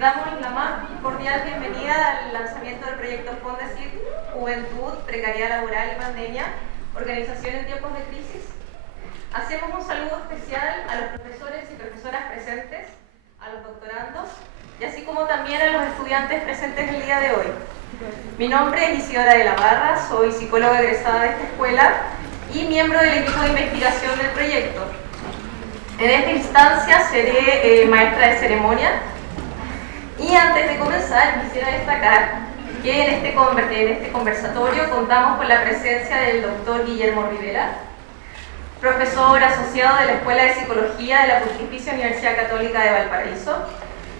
Les damos la más cordial bienvenida al lanzamiento del proyecto Fondesit Juventud, Precariedad Laboral y Pandemia, Organización en Tiempos de Crisis. Hacemos un saludo especial a los profesores y profesoras presentes, a los doctorandos y así como también a los estudiantes presentes el día de hoy. Mi nombre es Isidora de la Barra, soy psicóloga egresada de esta escuela y miembro del equipo de investigación del proyecto. En esta instancia seré maestra de ceremonia y antes de comenzar quisiera destacar que en este conversatorio contamos con la presencia del doctor Guillermo Rivera, profesor asociado de la Escuela de Psicología de la Pontificia Universidad Católica de Valparaíso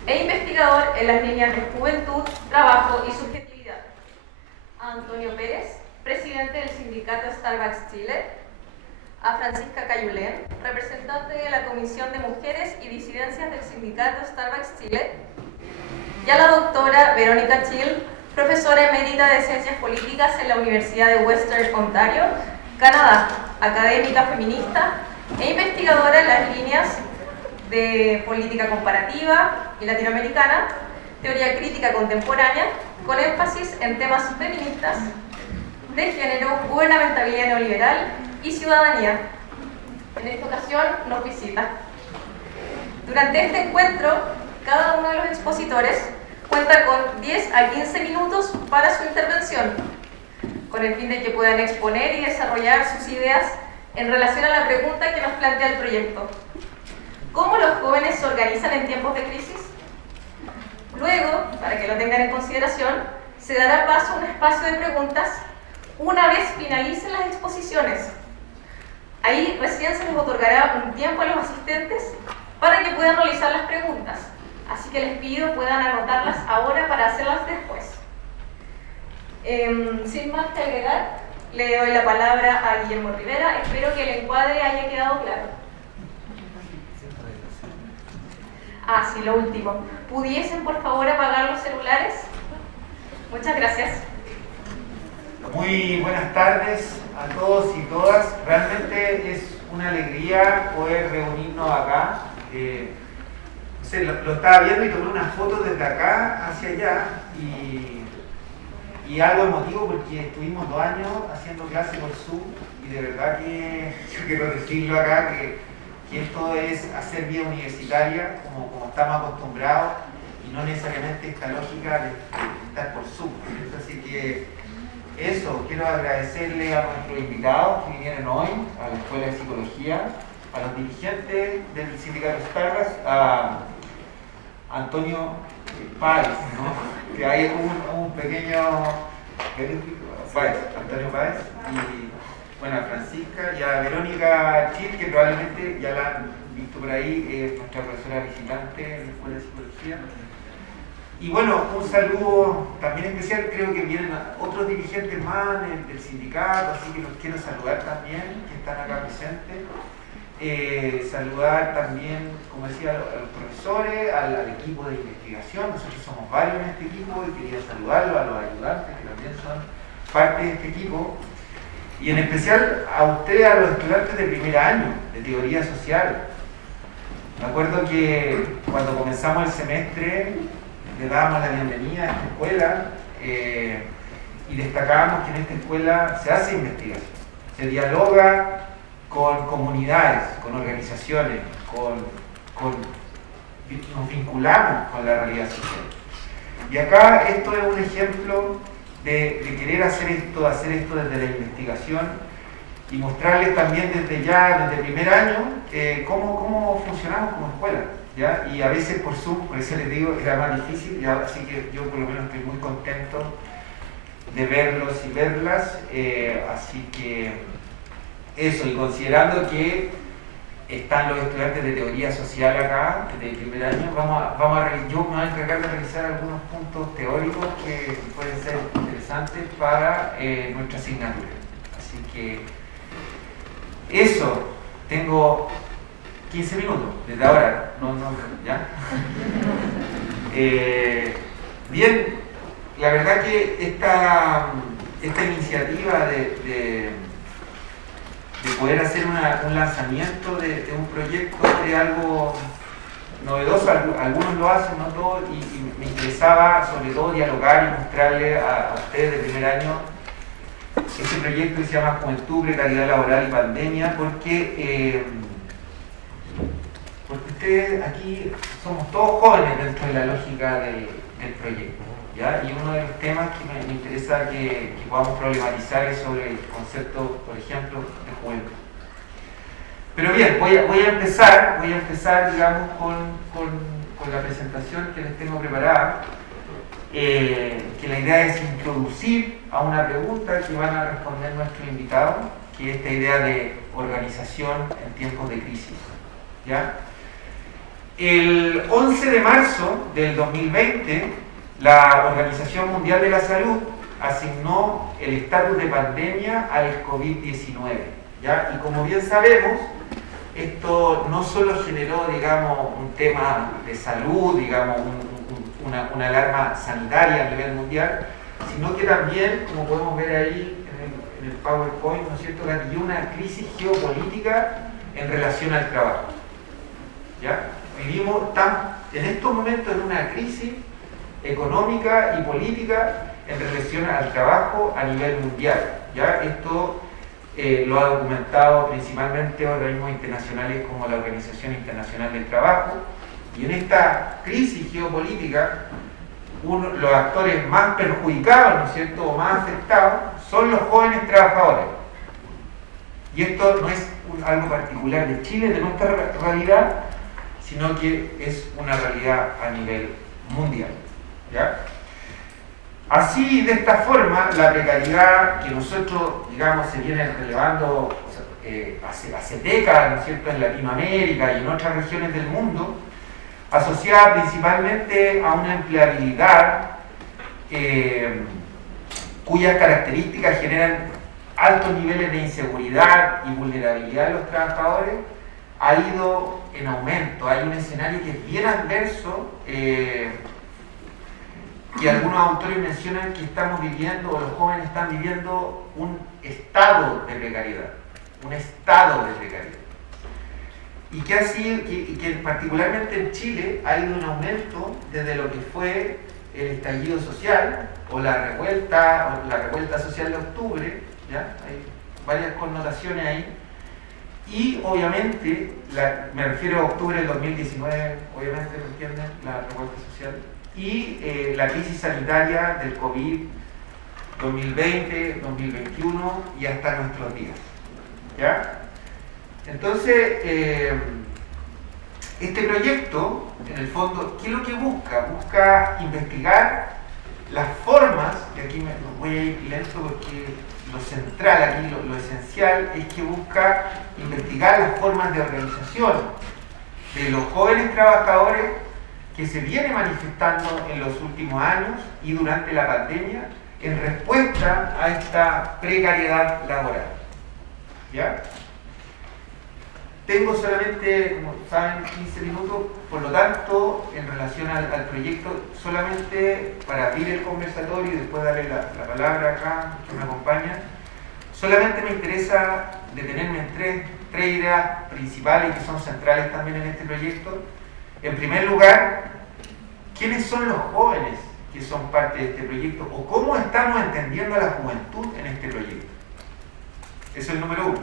e investigador en las líneas de juventud, trabajo y subjetividad. A Antonio Pérez, presidente del sindicato Starbucks Chile. A Francisca Cayulén, representante de la Comisión de Mujeres y Disidencias del sindicato Starbucks Chile. Y a la doctora Verónica Chill, profesora emérita de Ciencias Políticas en la Universidad de Western Ontario, Canadá, académica feminista e investigadora en las líneas de política comparativa y latinoamericana, teoría crítica contemporánea, con énfasis en temas feministas, de género, gubernamentalidad neoliberal y ciudadanía. En esta ocasión nos visita. Durante este encuentro, cada uno de los expositores cuenta con 10 a 15 minutos para su intervención, con el fin de que puedan exponer y desarrollar sus ideas en relación a la pregunta que nos plantea el proyecto. ¿Cómo los jóvenes se organizan en tiempos de crisis? Luego, para que lo tengan en consideración, se dará paso a un espacio de preguntas una vez finalicen las exposiciones. Ahí recién se les otorgará un tiempo a los asistentes para que puedan realizar las preguntas. Así que les pido puedan anotarlas ahora para hacerlas después. Sin más que agregar, le doy la palabra a Guillermo Rivera. Espero que el encuadre haya quedado claro. Sí, lo último. ¿Pudiesen, por favor, apagar los celulares? Muchas gracias. Muy buenas tardes a todos y todas. Realmente es una alegría poder reunirnos acá. Lo estaba viendo y tomé una foto desde acá hacia allá y algo emotivo porque estuvimos 2 años haciendo clases por Zoom y de verdad que yo quiero decirlo acá que esto es hacer vida universitaria como estamos acostumbrados y no necesariamente esta lógica de estar por Zoom. Así que eso, quiero agradecerle a nuestros invitados que vinieron hoy a la Escuela de Psicología, a los dirigentes del sindicato Starbucks, a Antonio Páez, ¿no? Que hay un pequeño Páez, Antonio Páez, y bueno, a Francisca y a Verónica Chill, que probablemente ya la han visto por ahí, es nuestra profesora visitante en la Escuela de Psicología. Y bueno, un saludo también especial, creo que vienen otros dirigentes más del sindicato, así que los quiero saludar también, que están acá presentes. Saludar también, como decía, a los profesores, al equipo de investigación. Nosotros somos varios en este equipo y quería saludarlos, a los ayudantes que también son parte de este equipo. Y en especial a ustedes, a los estudiantes de primer año de teoría social. Me acuerdo que cuando comenzamos el semestre le dábamos la bienvenida a esta escuela y destacábamos que en esta escuela se hace investigación, se dialoga con comunidades, con organizaciones, nos vinculamos con la realidad social. Y acá esto es un ejemplo de querer hacer esto desde la investigación y mostrarles también desde primer año cómo funcionamos como escuela. ¿Ya? Y a veces por Zoom, por eso les digo, era más difícil, así que yo por lo menos estoy muy contento de verlos y verlas, así que eso, y considerando que están los estudiantes de teoría social acá, de primer año, yo me voy a encargar de revisar algunos puntos teóricos que pueden ser interesantes para nuestra asignatura. Así que eso, tengo 15 minutos, desde ahora, ¿ya? Bien, la verdad que esta iniciativa de poder hacer un lanzamiento de un proyecto es algo novedoso, algunos lo hacen, no todos, y me interesaba sobre todo dialogar y mostrarle a ustedes de primer año este proyecto que se llama Juventud, Precariedad Laboral y Pandemia, porque ustedes aquí somos todos jóvenes dentro de la lógica del proyecto, ¿ya? Y uno de los temas que me interesa que podamos problematizar es sobre el concepto, por ejemplo, de juventud. Pero bien, voy a empezar, digamos, con la presentación que les tengo preparada, que la idea es introducir a una pregunta que van a responder nuestros invitados, que es esta idea de organización en tiempos de crisis, ¿ya? El 11 de marzo del 2020, la Organización Mundial de la Salud asignó el estatus de pandemia al COVID-19, ¿ya? Y como bien sabemos, esto no solo generó, digamos, un tema de salud, digamos, una alarma sanitaria a nivel mundial, sino que también, como podemos ver ahí en el PowerPoint, ¿no es cierto?, gatilló una crisis geopolítica en relación al trabajo, ¿ya? Vivimos en estos momentos en una crisis económica y política en relación al trabajo a nivel mundial, ¿ya? Esto lo ha documentado principalmente organismos internacionales como la Organización Internacional del Trabajo, y en esta crisis geopolítica los actores más perjudicados, ¿no es cierto?, o más afectados son los jóvenes trabajadores. Y esto no es algo particular de Chile, de nuestra realidad, sino que es una realidad a nivel mundial, ¿ya? Así, de esta forma, la precariedad que nosotros, digamos, se viene relevando hace décadas, ¿no es cierto?, en Latinoamérica y en otras regiones del mundo, asociada principalmente a una empleabilidad cuyas características generan altos niveles de inseguridad y vulnerabilidad de los trabajadores, ha ido en aumento. Hay un escenario que es bien adverso, y algunos autores mencionan que estamos viviendo, o los jóvenes están viviendo, un estado de precariedad, y que ha sido, que particularmente en Chile ha ido en aumento desde lo que fue el estallido social o la revuelta social de octubre, ¿ya? Hay varias connotaciones ahí, y obviamente, me refiero a octubre del 2019, obviamente, ¿me entienden? La revuelta social, y la crisis sanitaria del COVID 2020, 2021 y hasta nuestros días, ¿ya? Entonces, este proyecto, en el fondo, ¿qué es lo que busca? Busca investigar las formas, y aquí me voy a ir lento porque lo central aquí, lo esencial, es que busca investigar las formas de organización de los jóvenes trabajadores que se viene manifestando en los últimos años y durante la pandemia en respuesta a esta precariedad laboral, ¿ya? Tengo solamente, como saben, 15 minutos, por lo tanto, en relación al proyecto, solamente para abrir el conversatorio y después darle la palabra acá, que me acompaña, solamente me interesa detenerme en tres ideas principales que son centrales también en este proyecto. En primer lugar, ¿quiénes son los jóvenes que son parte de este proyecto? ¿O cómo estamos entendiendo a la juventud en este proyecto? Ese es el número uno.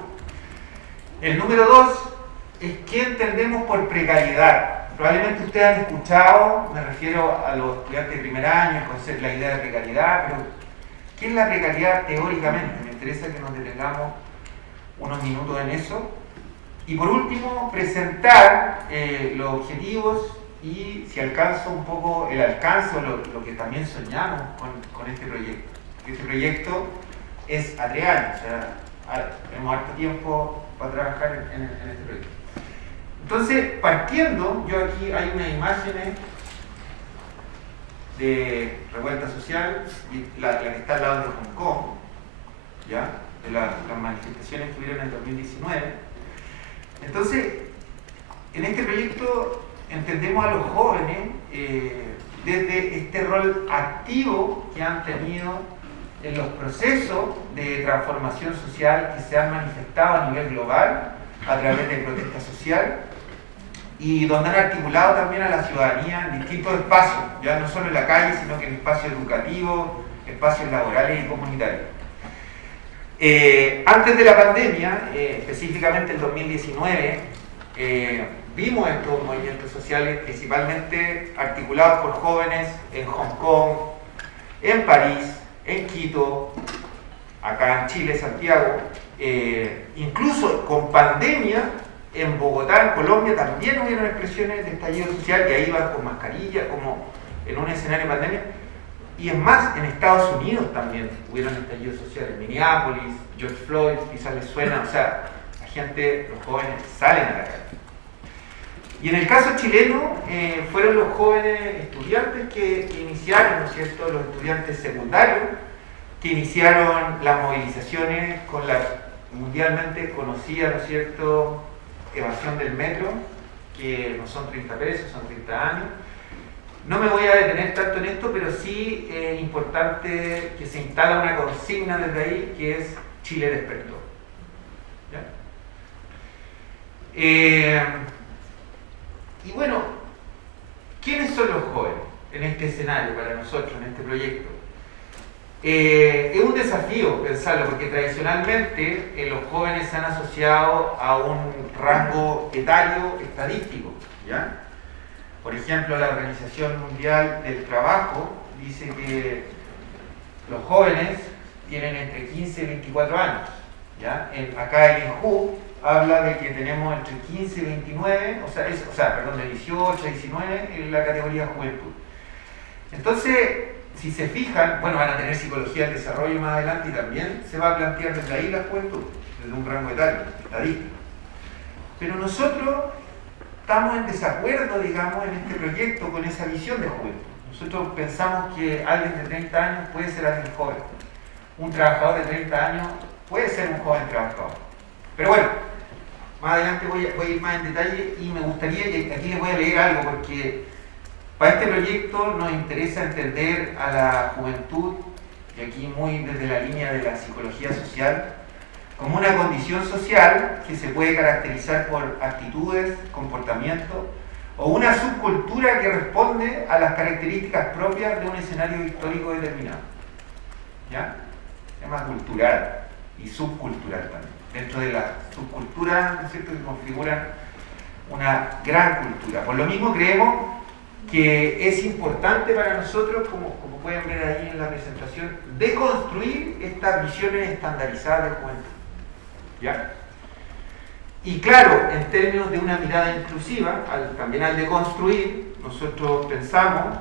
El número dos es qué entendemos por precariedad. Probablemente ustedes han escuchado, me refiero a los estudiantes de primer año, el concepto, la idea de precariedad, pero ¿qué es la precariedad teóricamente? Me interesa que nos detengamos unos minutos en eso. Y por último, presentar los objetivos y, si alcanzo un poco el alcance o lo que también soñamos con este proyecto. Este proyecto es a 3 años, o sea, tenemos harto tiempo para trabajar en este proyecto. Entonces, partiendo, yo aquí hay unas imágenes de revuelta social, y la que está al lado de Hong Kong, ¿ya? De las manifestaciones que hubieron en el 2019. Entonces, en este proyecto entendemos a los jóvenes desde este rol activo que han tenido en los procesos de transformación social que se han manifestado a nivel global a través de protesta social, y donde han articulado también a la ciudadanía en distintos espacios, ya no solo en la calle, sino que en espacios educativos, espacios laborales y comunitarios. Antes de la pandemia, específicamente en 2019, vimos estos movimientos sociales principalmente articulados por jóvenes en Hong Kong, en París, en Quito, acá en Chile, Santiago, incluso con pandemia en Bogotá, en Colombia, también hubieron expresiones de estallido social que ahí iban con mascarilla, como en un escenario de pandemia. Y es más, en Estados Unidos también hubieron estallidos sociales, en Minneapolis, George Floyd, quizás les suena, o sea, la gente, los jóvenes salen a la calle. Y en el caso chileno, fueron los jóvenes estudiantes que iniciaron, ¿no es cierto?, los estudiantes secundarios, que iniciaron las movilizaciones con la mundialmente conocida, ¿no es cierto?, evasión del metro, que no son 30 pesos, son 30 años. No me voy a detener tanto en esto, pero sí es importante que se instala una consigna desde ahí, que es Chile despertó. ¿Ya? Y bueno, ¿quiénes son los jóvenes en este escenario para nosotros, en este proyecto? Es un desafío pensarlo, porque tradicionalmente los jóvenes se han asociado a un rango etario estadístico, ¿ya? Por ejemplo, la Organización Mundial del Trabajo dice que los jóvenes tienen entre 15 y 24 años, ¿ya? Acá el INJU habla de que tenemos entre 15 y 29, de 18 a 19 en la categoría juventud. Entonces, si se fijan, bueno, van a tener psicología del desarrollo más adelante y también se va a plantear desde ahí la juventud, desde un rango etario, estadístico. Pero nosotros estamos en desacuerdo, digamos, en este proyecto con esa visión de juventud. Nosotros pensamos que alguien de 30 años puede ser alguien joven. Un trabajador de 30 años puede ser un joven trabajador. Pero bueno, más adelante voy a ir más en detalle y me gustaría, y aquí les voy a leer algo, porque para este proyecto nos interesa entender a la juventud, y aquí muy desde la línea de la psicología social, como una condición social que se puede caracterizar por actitudes, comportamientos o una subcultura que responde a las características propias de un escenario histórico determinado. ¿Ya? Es más cultural y subcultural también. Dentro de las subculturas, ¿no es cierto?, que configuran una gran cultura. Por lo mismo creemos que es importante para nosotros, como pueden ver ahí en la presentación, deconstruir estas visiones estandarizadas de juventud. ¿Ya? Y claro, en términos de una mirada inclusiva, también al deconstruir, nosotros pensamos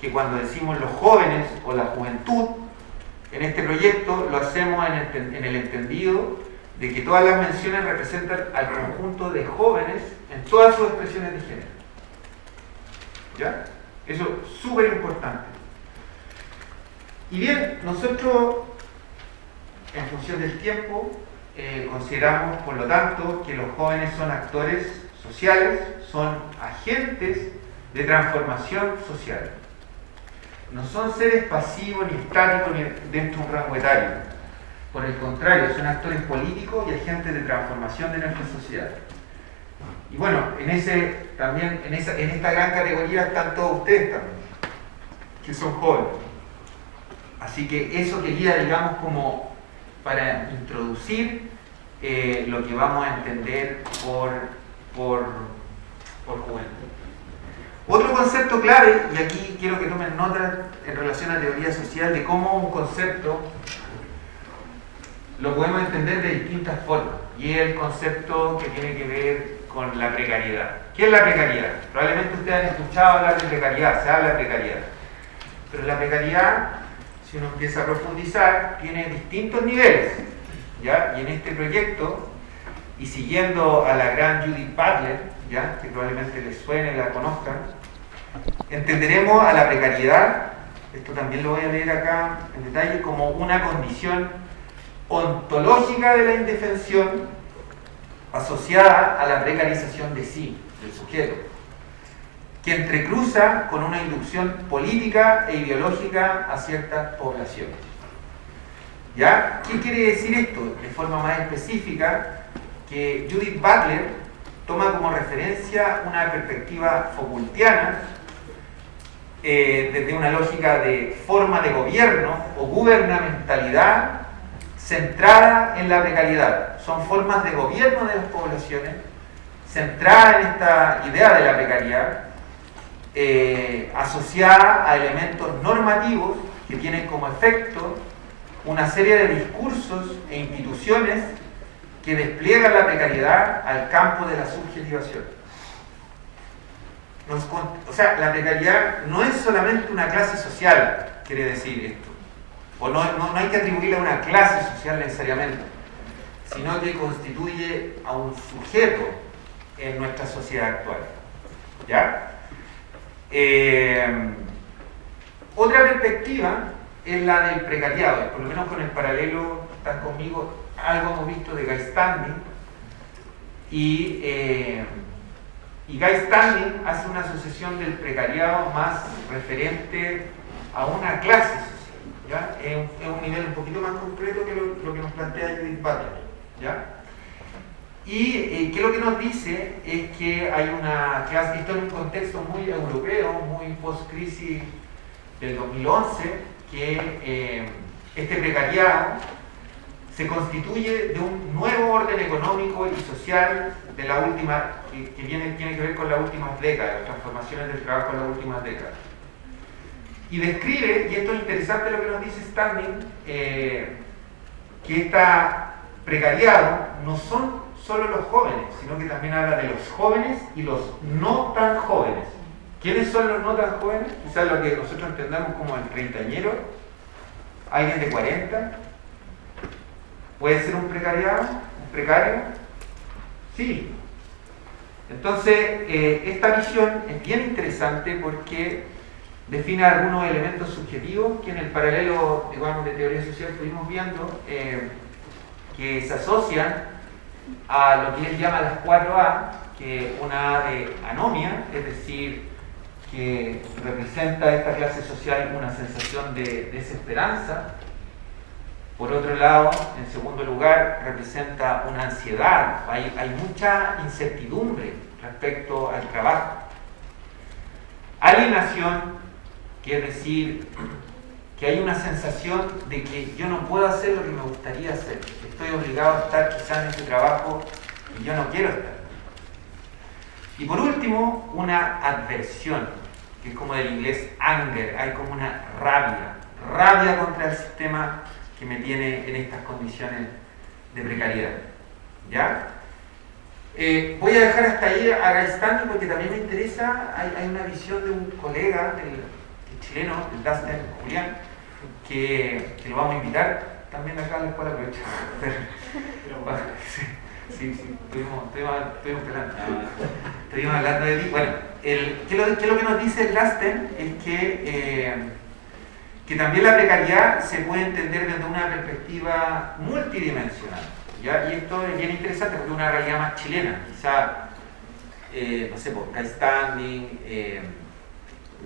que cuando decimos los jóvenes o la juventud, en este proyecto lo hacemos en el entendido de que todas las menciones representan al conjunto de jóvenes en todas sus expresiones de género. ¿Ya? Eso es súper importante. Y bien, nosotros, en función del tiempo, consideramos, por lo tanto, que los jóvenes son actores sociales, son agentes de transformación social. No son seres pasivos ni estáticos ni dentro de un rango etario. Por el contrario, son actores políticos y agentes de transformación de nuestra sociedad. Y bueno, en esta gran categoría están todos ustedes también, que son jóvenes. Así que eso quería, digamos, como para introducir lo que vamos a entender por juventud. Otro concepto clave, y aquí quiero que tomen nota en relación a teoría social, de cómo un concepto lo podemos entender de distintas formas, y es el concepto que tiene que ver con la precariedad. ¿Qué es la precariedad? Probablemente ustedes han escuchado hablar de precariedad, se habla de precariedad. Pero la precariedad, si uno empieza a profundizar, tiene distintos niveles, ¿ya? Y en este proyecto, y siguiendo a la gran Judith Butler, ¿ya?, que probablemente les suene, la conozcan, entenderemos a la precariedad, esto también lo voy a leer acá en detalle, como una condición ontológica de la indefensión asociada a la precarización de sí, del sujeto, que entrecruza con una inducción política e ideológica a ciertas poblaciones. ¿Ya? ¿Qué quiere decir esto? De forma más específica, que Judith Butler toma como referencia una perspectiva Foucaultiana desde una lógica de forma de gobierno o gubernamentalidad centrada en la precariedad. Son formas de gobierno de las poblaciones centradas en esta idea de la precariedad, asociada a elementos normativos que tienen como efecto una serie de discursos e instituciones que despliegan la precariedad al campo de la subjetivación. O sea, la precariedad no es solamente una clase social, quiere decir esto, o no hay que atribuirle a una clase social necesariamente, sino que constituye a un sujeto en nuestra sociedad actual. ¿Ya? Otra perspectiva es la del precariado, por lo menos con el paralelo, están conmigo, algo hemos visto de Guy Standing, y Guy Standing hace una asociación del precariado más referente a una clase social, ¿ya? Es un nivel un poquito más concreto que lo que nos plantea Judith Butler, ¿ya? Y que lo que nos dice es que hay una clase, esto en un contexto muy europeo, muy post-crisis del 2011, que este precariado se constituye de un nuevo orden económico y social de la última, que tiene que ver con las últimas décadas, las transformaciones del trabajo en las últimas décadas. Y describe, y esto es interesante lo que nos dice Standing, que este precariado no son solo los jóvenes, sino que también habla de los jóvenes y los no tan jóvenes. ¿Quiénes son los no tan jóvenes? Quizás lo que nosotros entendamos como el treintañero, alguien de 40. ¿Puede ser un precariado? ¿Un precario? Sí. Entonces, esta visión es bien interesante porque define algunos elementos subjetivos que en el paralelo, digamos, de teoría social estuvimos viendo, que se asocian a lo que él llama las 4A, que una de anomia, es decir, que representa esta clase social una sensación de desesperanza. Por otro lado, en segundo lugar, representa una ansiedad, hay mucha incertidumbre respecto al trabajo. Alienación, que es decir, que hay una sensación de que yo no puedo hacer lo que me gustaría hacer, estoy obligado a estar quizás en este trabajo y yo no quiero estar. Y por último, una adversión, que es como del inglés anger, hay como una rabia contra el sistema que me tiene en estas condiciones de precariedad. ¿Ya? Voy a dejar hasta ahí a Guy Standing porque también me interesa, hay una visión de un colega, el chileno, el Dustin Julián, que lo vamos a invitar también acá a la escuela, aprovecha. Sí, estuvimos hablando de ti. Bueno, ¿qué es lo que nos dice el Dustin? Es que también la precariedad se puede entender desde una perspectiva multidimensional, ¿ya? Y esto es bien interesante porque es una realidad más chilena, quizá, no sé, por Guy Standing,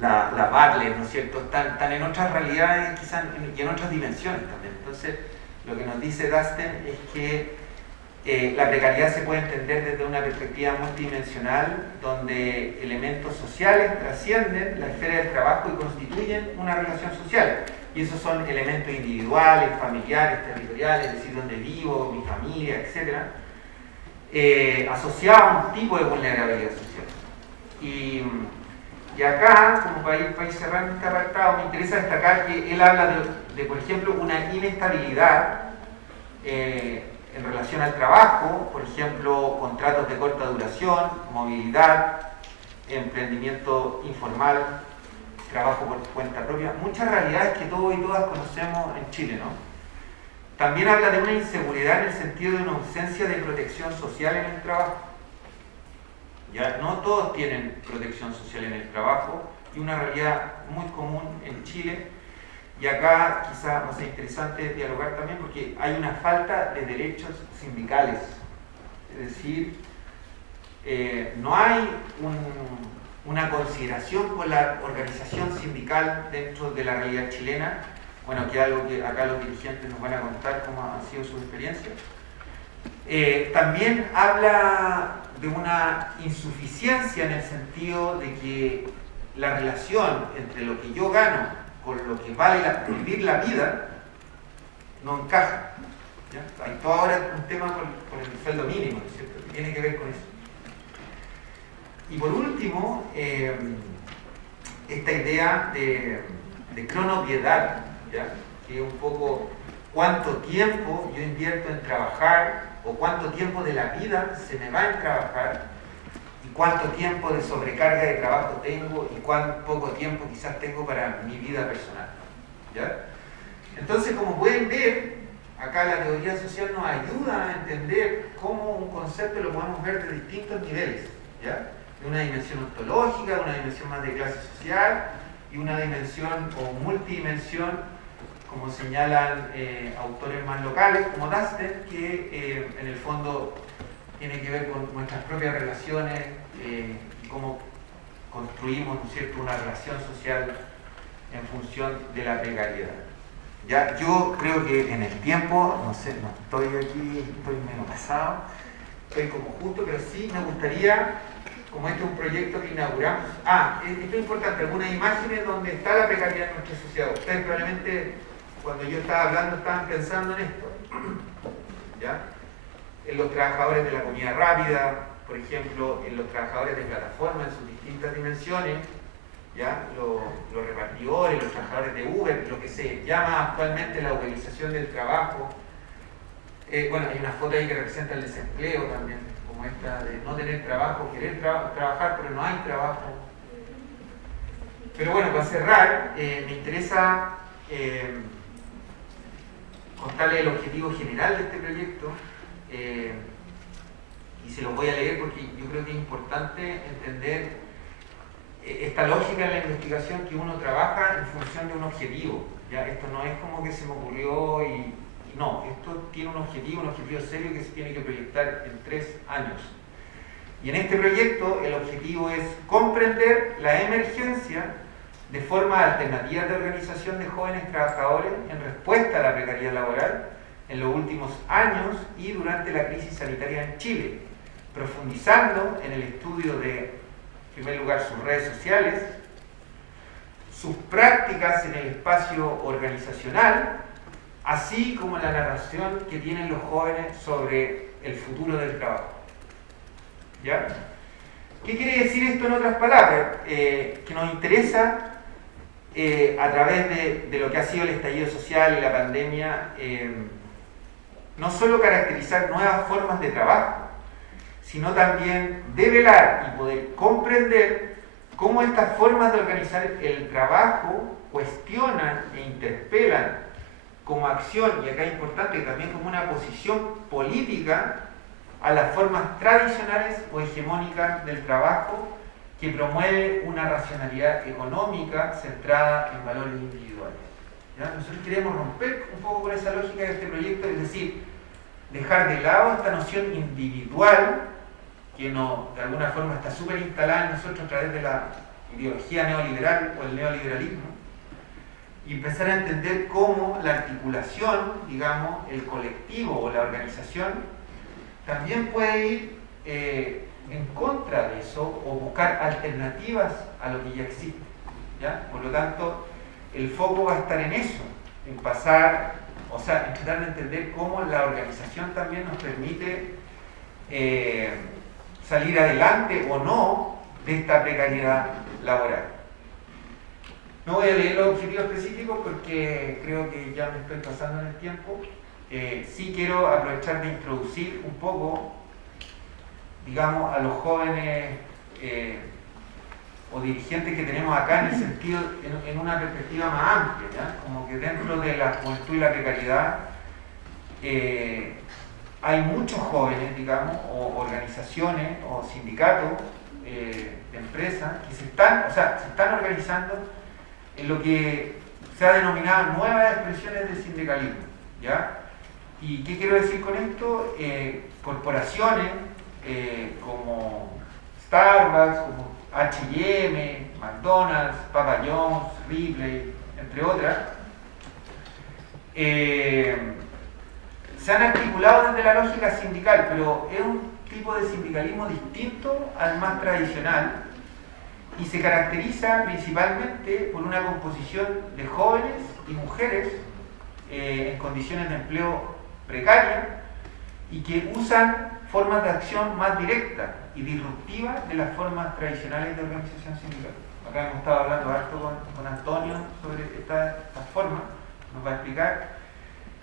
la Butler, ¿no es cierto?, están en otras realidades quizás y en otras dimensiones también. Entonces, lo que nos dice Dustin es que la precariedad se puede entender desde una perspectiva multidimensional donde elementos sociales trascienden la esfera del trabajo y constituyen una relación social. Y esos son elementos individuales, familiares, territoriales, es decir, donde vivo, mi familia, etc., asociados a un tipo de vulnerabilidad social. Y acá, como para ir cerrando este apartado, me interesa destacar que él habla de por ejemplo, una inestabilidad en relación al trabajo, por ejemplo, contratos de corta duración, movilidad, emprendimiento informal, trabajo por cuenta propia, muchas realidades que todos y todas conocemos en Chile, ¿no? También habla de una inseguridad en el sentido de una ausencia de protección social en el trabajo. Ya no todos tienen protección social en el trabajo y una realidad muy común en Chile. Y acá quizá va a ser interesante dialogar también porque hay una falta de derechos sindicales. Es decir, no hay una consideración por la organización sindical dentro de la realidad chilena. Bueno, que es algo que acá los dirigentes nos van a contar cómo ha sido su experiencia. También habla de una insuficiencia en el sentido de que la relación entre lo que yo gano con lo que vale vivir la vida no encaja. ¿Ya? Hay todo ahora un tema con el sueldo mínimo, ¿no es cierto?, que tiene que ver con eso. Y por último, esta idea de cronopiedad, ¿ya?, que es un poco cuánto tiempo yo invierto en trabajar o cuánto tiempo de la vida se me va en trabajar y cuánto tiempo de sobrecarga de trabajo tengo y cuán poco tiempo quizás tengo para mi vida personal. ¿Ya? Entonces, como pueden ver, acá la teoría social nos ayuda a entender cómo un concepto lo podemos ver de distintos niveles, ¿ya? De una dimensión ontológica, de una dimensión más de clase social y una dimensión o multidimensión, como señalan autores más locales como Dasten, que en el fondo tiene que ver con nuestras propias relaciones y cómo construimos, ¿no es cierto?, una relación social en función de la precariedad. Ya, yo creo que en el tiempo, no sé, no estoy aquí, estoy medio pasado, estoy como justo, pero sí me gustaría, como este es un proyecto que inauguramos, esto es importante, algunas imágenes donde está la precariedad en nuestra sociedad. Ustedes probablemente, cuando yo estaba hablando, estaban pensando en esto, ¿ya? En los trabajadores de la comida rápida, por ejemplo, en los trabajadores de plataforma en sus distintas dimensiones, ¿ya? Los repartidores, los trabajadores de Uber, lo que se llama actualmente la uberización del trabajo. Bueno, hay una foto ahí que representa el desempleo también, como esta de no tener trabajo, querer trabajar, pero no hay trabajo. Pero bueno, para cerrar, me interesa contarles el objetivo general de este proyecto, y se los voy a leer porque yo creo que es importante entender esta lógica en la investigación, que uno trabaja en función de un objetivo. ¿Ya? Esto no es como que se me ocurrió y no, esto tiene un objetivo serio que se tiene que proyectar en 3 años. Y en este proyecto el objetivo es comprender la emergencia de formas alternativas de organización de jóvenes trabajadores en respuesta a la precariedad laboral en los últimos años y durante la crisis sanitaria en Chile, profundizando en el estudio de, en primer lugar, sus redes sociales, sus prácticas en el espacio organizacional, así como la narración que tienen los jóvenes sobre el futuro del trabajo. ¿Ya? ¿Qué quiere decir esto en otras palabras? Que nos interesa, a través de lo que ha sido el estallido social y la pandemia, no solo caracterizar nuevas formas de trabajo, sino también develar y poder comprender cómo estas formas de organizar el trabajo cuestionan e interpelan como acción, y acá es importante, también como una posición política, a las formas tradicionales o hegemónicas del trabajo que promueve una racionalidad económica centrada en valores individuales. ¿Ya? Nosotros queremos romper un poco con esa lógica de este proyecto, es decir, dejar de lado esta noción individual que de alguna forma está súper instalada en nosotros a través de la ideología neoliberal o el neoliberalismo, y empezar a entender cómo la articulación, digamos, el colectivo o la organización también puede ir en contra de eso o buscar alternativas a lo que ya existe. ¿Ya? Por lo tanto, el foco va a estar en eso, en pasar, o sea, en tratar de entender cómo la organización también nos permite salir adelante o no de esta precariedad laboral. No voy a leer los objetivos específicos porque creo que ya me estoy pasando en el tiempo. Sí quiero aprovechar de introducir un poco, digamos, a los jóvenes o dirigentes que tenemos acá en el sentido, en una perspectiva más amplia, ¿ya? Como que dentro de la juventud y la precariedad hay muchos jóvenes, digamos, o organizaciones o sindicatos de empresas que se están organizando en lo que se ha denominado nuevas expresiones del sindicalismo, ¿ya? ¿Y qué quiero decir con esto? Corporaciones como Starbucks, como H&M, McDonald's, Papa John's, Ripley, entre otras, se han articulado desde la lógica sindical, pero es un tipo de sindicalismo distinto al más tradicional y se caracteriza principalmente por una composición de jóvenes y mujeres en condiciones de empleo precaria y que usan formas de acción más directas y disruptivas de las formas tradicionales de organización sindical. Acá hemos estado hablando harto con Antonio sobre estas formas, nos va a explicar.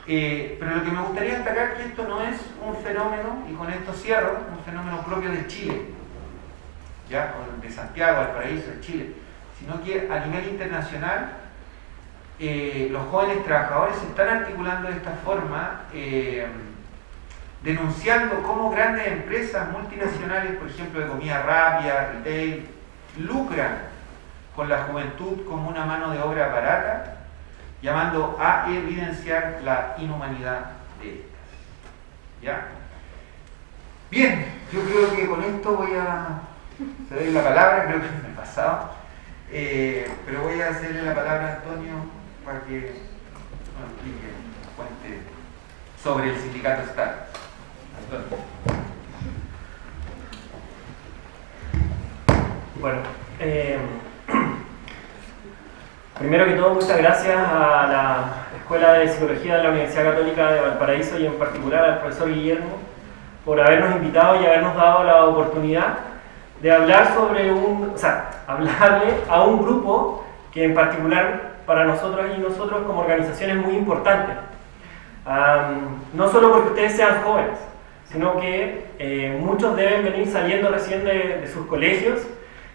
Pero lo que me gustaría destacar es que esto no es un fenómeno, y con esto cierro, un fenómeno propio de Chile, ¿ya? O de Santiago, Valparaíso, de Chile, sino que a nivel internacional los jóvenes trabajadores se están articulando de esta forma, denunciando cómo grandes empresas multinacionales, por ejemplo de comida rápida, retail, lucran con la juventud como una mano de obra barata, llamando a evidenciar la inhumanidad de estas. ¿Ya? Bien, yo creo que con esto voy a ceder la palabra, creo que me he pasado, pero voy a cederle la palabra a Antonio para que nos explique, cuente sobre el sindicato STAR. Antonio. Bueno, primero que todo, muchas gracias a la Escuela de Psicología de la Universidad Católica de Valparaíso y en particular al profesor Guillermo por habernos invitado y habernos dado la oportunidad de hablar sobre hablarle a un grupo que en particular para nosotros y nosotros como organización es muy importante. No solo porque ustedes sean jóvenes, sino que muchos deben venir saliendo recién de sus colegios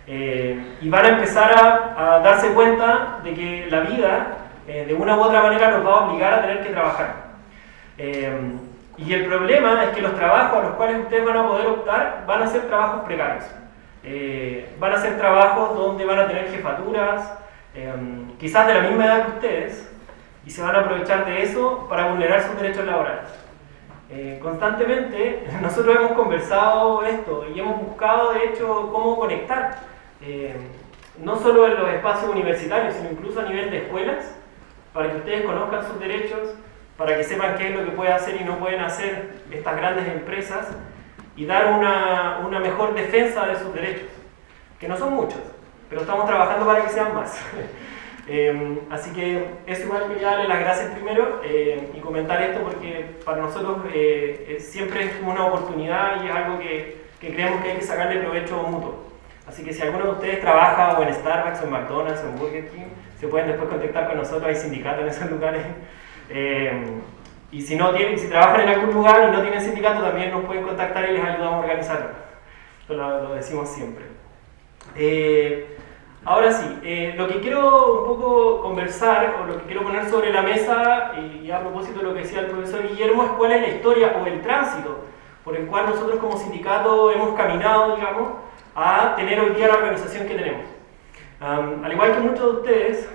y van a empezar a darse cuenta de que la vida de una u otra manera los va a obligar a tener que trabajar. Y el problema es que los trabajos a los cuales ustedes van a poder optar van a ser trabajos precarios. Van a ser trabajos donde van a tener jefaturas, quizás de la misma edad que ustedes, y se van a aprovechar de eso para vulnerar sus derechos laborales. Constantemente nosotros hemos conversado esto y hemos buscado de hecho cómo conectar, no solo en los espacios universitarios, sino incluso a nivel de escuelas, para que ustedes conozcan sus derechos, para que sepan qué es lo que pueden hacer y no pueden hacer estas grandes empresas y dar una mejor defensa de sus derechos, que no son muchos, pero estamos trabajando para que sean más. Así que es igual que darle las gracias primero y comentar esto porque para nosotros siempre es una oportunidad y es algo que creemos que hay que sacarle provecho mutuo. Así que si alguno de ustedes trabaja o en Starbucks o en McDonald's o en Burger King, se pueden después contactar con nosotros, hay sindicatos en esos lugares. Y si trabajan en algún lugar y no tienen sindicato, también nos pueden contactar y les ayudamos a organizarlo. Esto lo decimos siempre. Ahora sí, lo que quiero un poco conversar, o lo que quiero poner sobre la mesa, y a propósito de lo que decía el profesor Guillermo, es cuál es la historia o el tránsito por el cual nosotros como sindicato hemos caminado, digamos, a tener hoy día la organización que tenemos. Al igual que muchos de ustedes,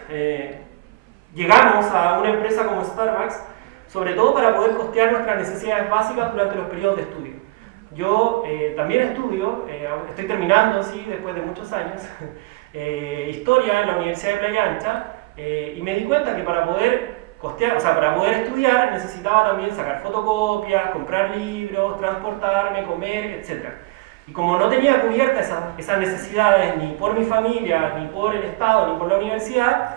llegamos a una empresa como Starbucks, sobre todo para poder costear nuestras necesidades básicas durante los periodos de estudio. Yo también estudio, estoy terminando, sí, después de muchos años, historia en la Universidad de Playa Ancha, y me di cuenta que para poder costear, para poder estudiar necesitaba también sacar fotocopias, comprar libros, transportarme, comer, etc. Y como no tenía cubiertas esas necesidades ni por mi familia, ni por el Estado, ni por la universidad,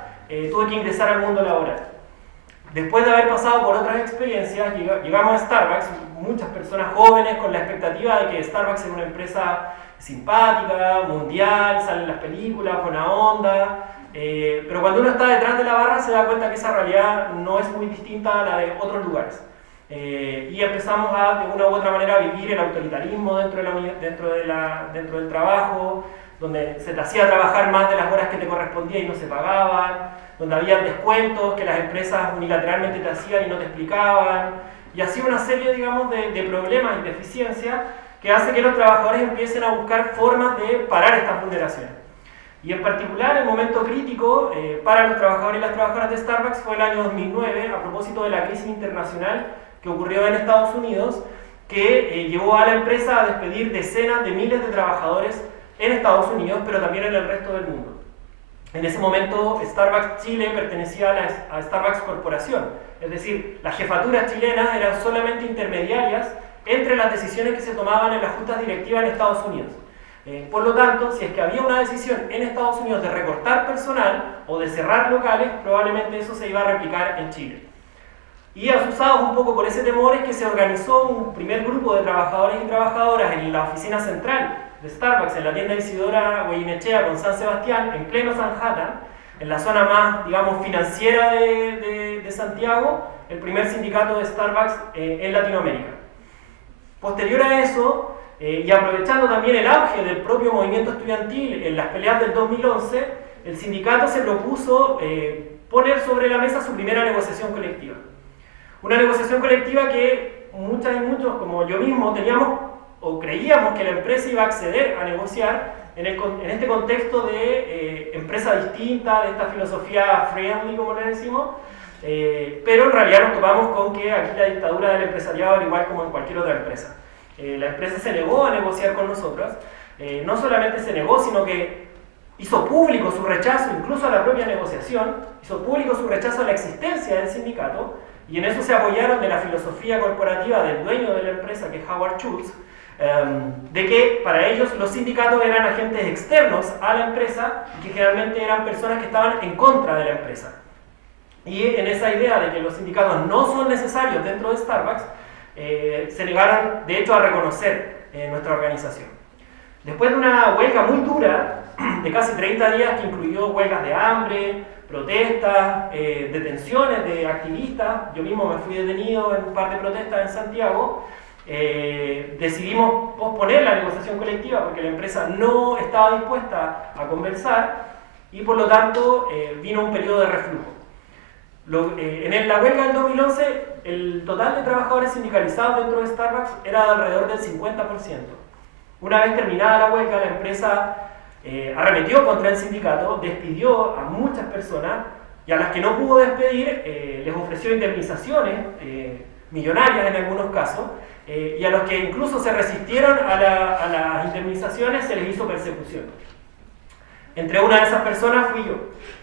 tuve que ingresar al mundo laboral. Después de haber pasado por otras experiencias, llegamos a Starbucks, muchas personas jóvenes con la expectativa de que Starbucks era una empresa simpática, mundial, salen las películas, buena onda, pero cuando uno está detrás de la barra se da cuenta que esa realidad no es muy distinta a la de otros lugares. Y empezamos a, de una u otra manera, vivir el autoritarismo dentro del trabajo, donde se te hacía trabajar más de las horas que te correspondía y no se pagaban, donde había descuentos que las empresas unilateralmente te hacían y no te explicaban, y así una serie, digamos, de problemas y deficiencias que hace que los trabajadores empiecen a buscar formas de parar estas vulneraciones. Y en particular, el momento crítico para los trabajadores y las trabajadoras de Starbucks fue el año 2009, a propósito de la crisis internacional que ocurrió en Estados Unidos, que llevó a la empresa a despedir decenas de miles de trabajadores en Estados Unidos, pero también en el resto del mundo. En ese momento, Starbucks Chile pertenecía a Starbucks Corporación, Es decir, las jefaturas chilenas eran solamente intermediarias entre las decisiones que se tomaban en las juntas directivas en Estados Unidos. Por lo tanto, si es que había una decisión en Estados Unidos de recortar personal o de cerrar locales, probablemente eso se iba a replicar en Chile. Y asusados un poco por ese temor es que se organizó un primer grupo de trabajadores y trabajadoras en la oficina central de Starbucks, en la tienda Isidora Goyenechea con San Sebastián, en pleno Sanhattan, en la zona más, digamos, financiera de Santiago, el primer sindicato de Starbucks en Latinoamérica. Posterior a eso, y aprovechando también el auge del propio movimiento estudiantil en las peleas del 2011, el sindicato se propuso poner sobre la mesa su primera negociación colectiva. Una negociación colectiva que muchas y muchos, como yo mismo, teníamos o creíamos que la empresa iba a acceder a negociar en este contexto de empresa distinta, de esta filosofía friendly, como le decimos, pero en realidad nos topamos con que aquí la dictadura del empresariado era igual como en cualquier otra empresa. La empresa se negó a negociar con nosotros, no solamente se negó, sino que hizo público su rechazo incluso a la propia negociación, hizo público su rechazo a la existencia del sindicato, y en eso se apoyaron de la filosofía corporativa del dueño de la empresa, que es Howard Schultz, de que para ellos los sindicatos eran agentes externos a la empresa y que generalmente eran personas que estaban en contra de la empresa. Y en esa idea de que los sindicatos no son necesarios dentro de Starbucks, se negaron de hecho a reconocer nuestra organización. Después de una huelga muy dura, de casi 30 días, que incluyó huelgas de hambre, protestas, detenciones de activistas, yo mismo me fui detenido en un par de protestas en Santiago, decidimos posponer la negociación colectiva porque la empresa no estaba dispuesta a conversar y por lo tanto vino un periodo de reflujo. En la huelga del 2011, el total de trabajadores sindicalizados dentro de Starbucks era de alrededor del 50%. Una vez terminada la huelga, la empresa arremetió contra el sindicato, despidió a muchas personas y a las que no pudo despedir les ofreció indemnizaciones millonarias en algunos casos, y a los que incluso se resistieron a las indemnizaciones se les hizo persecución. Entre una de esas personas fui yo.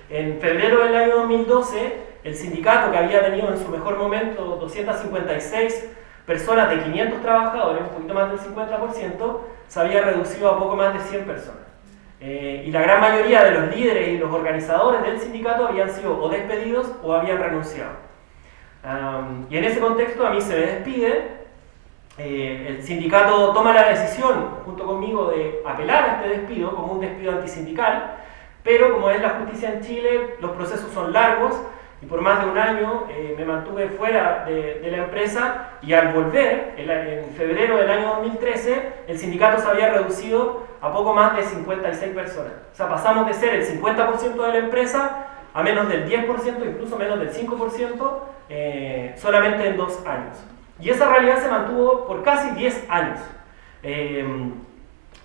En febrero del año 2012, el sindicato, que había tenido en su mejor momento 256 personas de 500 trabajadores, un poquito más del 50%, se había reducido a poco más de 100 personas. Y la gran mayoría de los líderes y los organizadores del sindicato habían sido o despedidos o habían renunciado. Y en ese contexto a mí se me despide. El sindicato toma la decisión, junto conmigo, de apelar a este despido como un despido antisindical, pero como es la justicia en Chile, los procesos son largos y por más de un año me mantuve fuera de la empresa, y al volver, en febrero del año 2013, el sindicato se había reducido a poco más de 56 personas. O sea, pasamos de ser el 50% de la empresa a menos del 10%, incluso menos del 5%, solamente en 2 años. Y esa realidad se mantuvo por casi 10 años.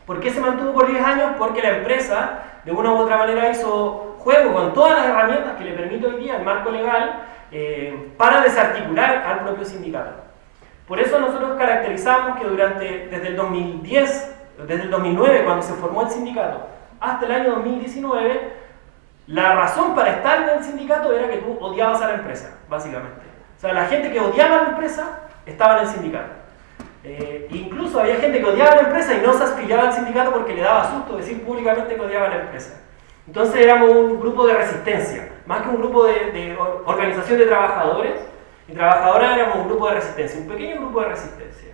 ¿Por qué se mantuvo por 10 años? Porque la empresa, de una u otra manera, hizo juego con todas las herramientas que le permite hoy día el marco legal para desarticular al propio sindicato. Por eso nosotros caracterizamos que desde el 2010, desde el 2009, cuando se formó el sindicato, hasta el año 2019, la razón para estar en el sindicato era que tú odiabas a la empresa, básicamente. O sea, la gente que odiaba a la empresa estaba en el sindicato. Incluso había gente que odiaba a la empresa y no se afiliaba al sindicato porque le daba susto decir públicamente que odiaba a la empresa. Entonces éramos un grupo de resistencia, más que un grupo de organización de trabajadores y trabajadoras, éramos un grupo de resistencia, un pequeño grupo de resistencia.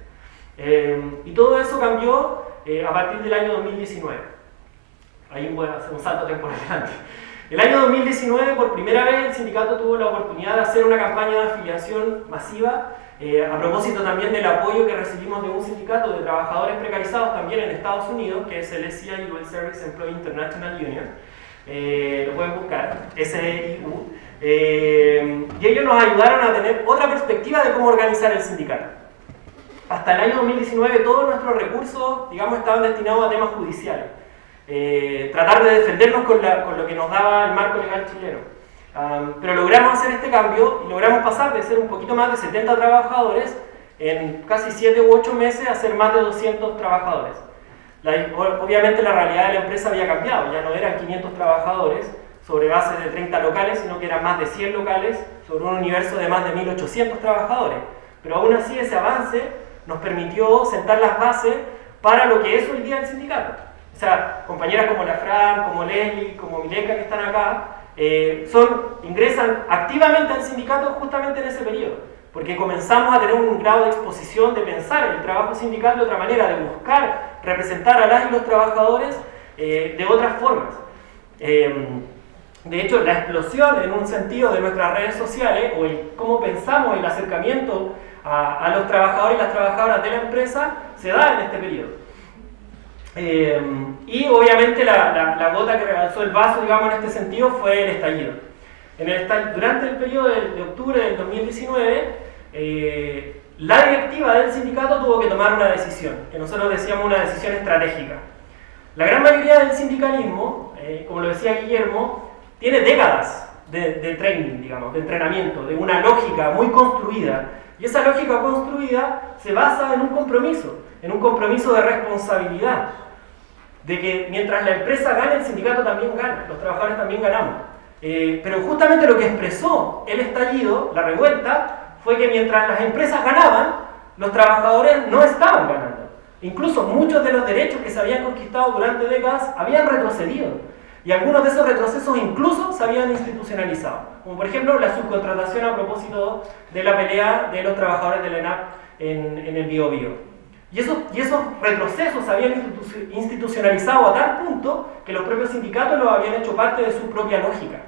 Y todo eso cambió a partir del año 2019. Ahí voy a hacer un salto temporal adelante. El año 2019, por primera vez, el sindicato tuvo la oportunidad de hacer una campaña de afiliación masiva, a propósito también del apoyo que recibimos de un sindicato de trabajadores precarizados también en Estados Unidos, que es el SEIU, el Service Employee International Union. Lo pueden buscar, SEIU. Y ellos nos ayudaron a tener otra perspectiva de cómo organizar el sindicato. Hasta el año 2019 todos nuestros recursos, digamos, estaban destinados a temas judiciales. Tratar de defendernos con lo que nos daba el marco legal chileno. Pero logramos hacer este cambio y logramos pasar de ser un poquito más de 70 trabajadores en casi 7 u 8 meses a ser más de 200 trabajadores. Obviamente la realidad de la empresa había cambiado, ya no eran 500 trabajadores, sobre bases de 30 locales, sino que eran más de 100 locales sobre un universo de más de 1.800 trabajadores. Pero aún así ese avance nos permitió sentar las bases para lo que es hoy día el sindicato. O sea, compañeras como la Fran, como Leslie, como Mileka que están acá, ingresan activamente al sindicato justamente en ese periodo, porque comenzamos a tener un grado de exposición, de pensar el trabajo sindical de otra manera, de buscar representar a las y los trabajadores de otras formas. De hecho, la explosión en un sentido de nuestras redes sociales, o el cómo pensamos el acercamiento a los trabajadores y las trabajadoras de la empresa, se da en este periodo. Y obviamente la gota que rebalsó el vaso, digamos, en este sentido fue el estallido. Durante el periodo de octubre del 2019, la directiva del sindicato tuvo que tomar una decisión, que nosotros decíamos una decisión estratégica. La gran mayoría del sindicalismo, como lo decía Guillermo, tiene décadas de training, digamos, de entrenamiento, de una lógica muy construida. Y esa lógica construida se basa en un compromiso de responsabilidad, de que mientras la empresa gane, el sindicato también gana, los trabajadores también ganamos. Pero justamente lo que expresó el estallido, la revuelta, fue que mientras las empresas ganaban, los trabajadores no estaban ganando. Incluso muchos de los derechos que se habían conquistado durante décadas habían retrocedido. Y algunos de esos retrocesos incluso se habían institucionalizado. Como por ejemplo la subcontratación a propósito de la pelea de los trabajadores de la ENAP en el Biobío. Y esos retrocesos se habían institucionalizado a tal punto que los propios sindicatos los habían hecho parte de su propia lógica.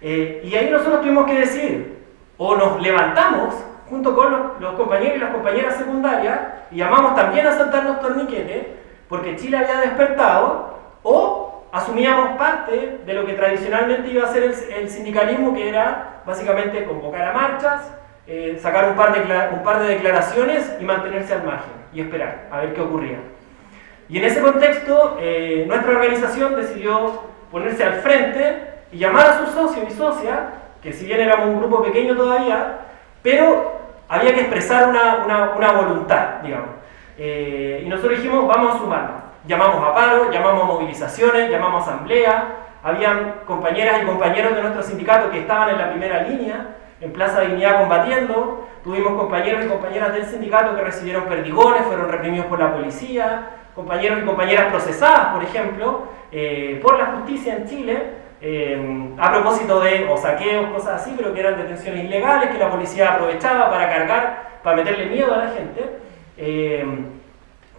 Y ahí nosotros tuvimos que decidir, o nos levantamos junto con los compañeros y las compañeras secundarias y llamamos también a saltar los torniquetes porque Chile había despertado, o asumíamos parte de lo que tradicionalmente iba a ser el sindicalismo, que era básicamente convocar a marchas, sacar un par de declaraciones y mantenerse al margen y esperar a ver qué ocurría. Y en ese contexto, nuestra organización decidió ponerse al frente y llamar a sus socios y socias, que si bien éramos un grupo pequeño todavía, pero había que expresar una voluntad, digamos. Y nosotros dijimos, vamos a sumarnos. Llamamos a paro, llamamos a movilizaciones, llamamos a asamblea. Habían compañeras y compañeros de nuestro sindicato que estaban en la primera línea, en Plaza Dignidad combatiendo. Tuvimos compañeros y compañeras del sindicato que recibieron perdigones, fueron reprimidos por la policía. Compañeros y compañeras procesadas, por ejemplo, por la justicia en Chile, a propósito de saqueos, cosas así, pero que eran detenciones ilegales, que la policía aprovechaba para cargar, para meterle miedo a la gente.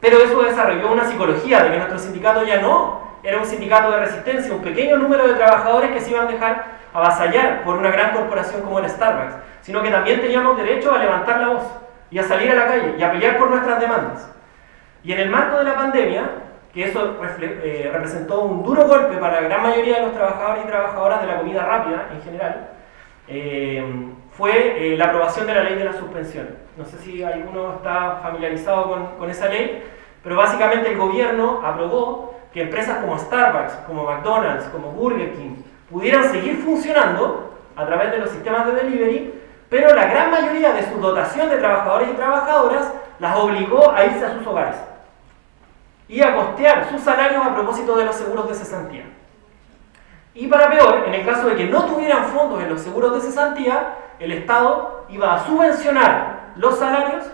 Pero eso desarrolló una psicología de que nuestro sindicato ya no era un sindicato de resistencia, un pequeño número de trabajadores que se iban a dejar avasallar por una gran corporación como el Starbucks, sino que también teníamos derecho a levantar la voz y a salir a la calle y a pelear por nuestras demandas. Y en el marco de la pandemia, que eso representó un duro golpe para la gran mayoría de los trabajadores y trabajadoras de la comida rápida en general, fue la aprobación de la ley de la suspensión. No sé si alguno está familiarizado con esa ley, pero básicamente el gobierno aprobó que empresas como Starbucks, como McDonald's, como Burger King, pudieran seguir funcionando a través de los sistemas de delivery, pero la gran mayoría de su dotación de trabajadores y trabajadoras las obligó a irse a sus hogares y a costear sus salarios a propósito de los seguros de cesantía. Y para peor, en el caso de que no tuvieran fondos en los seguros de cesantía, el Estado iba a subvencionar los salarios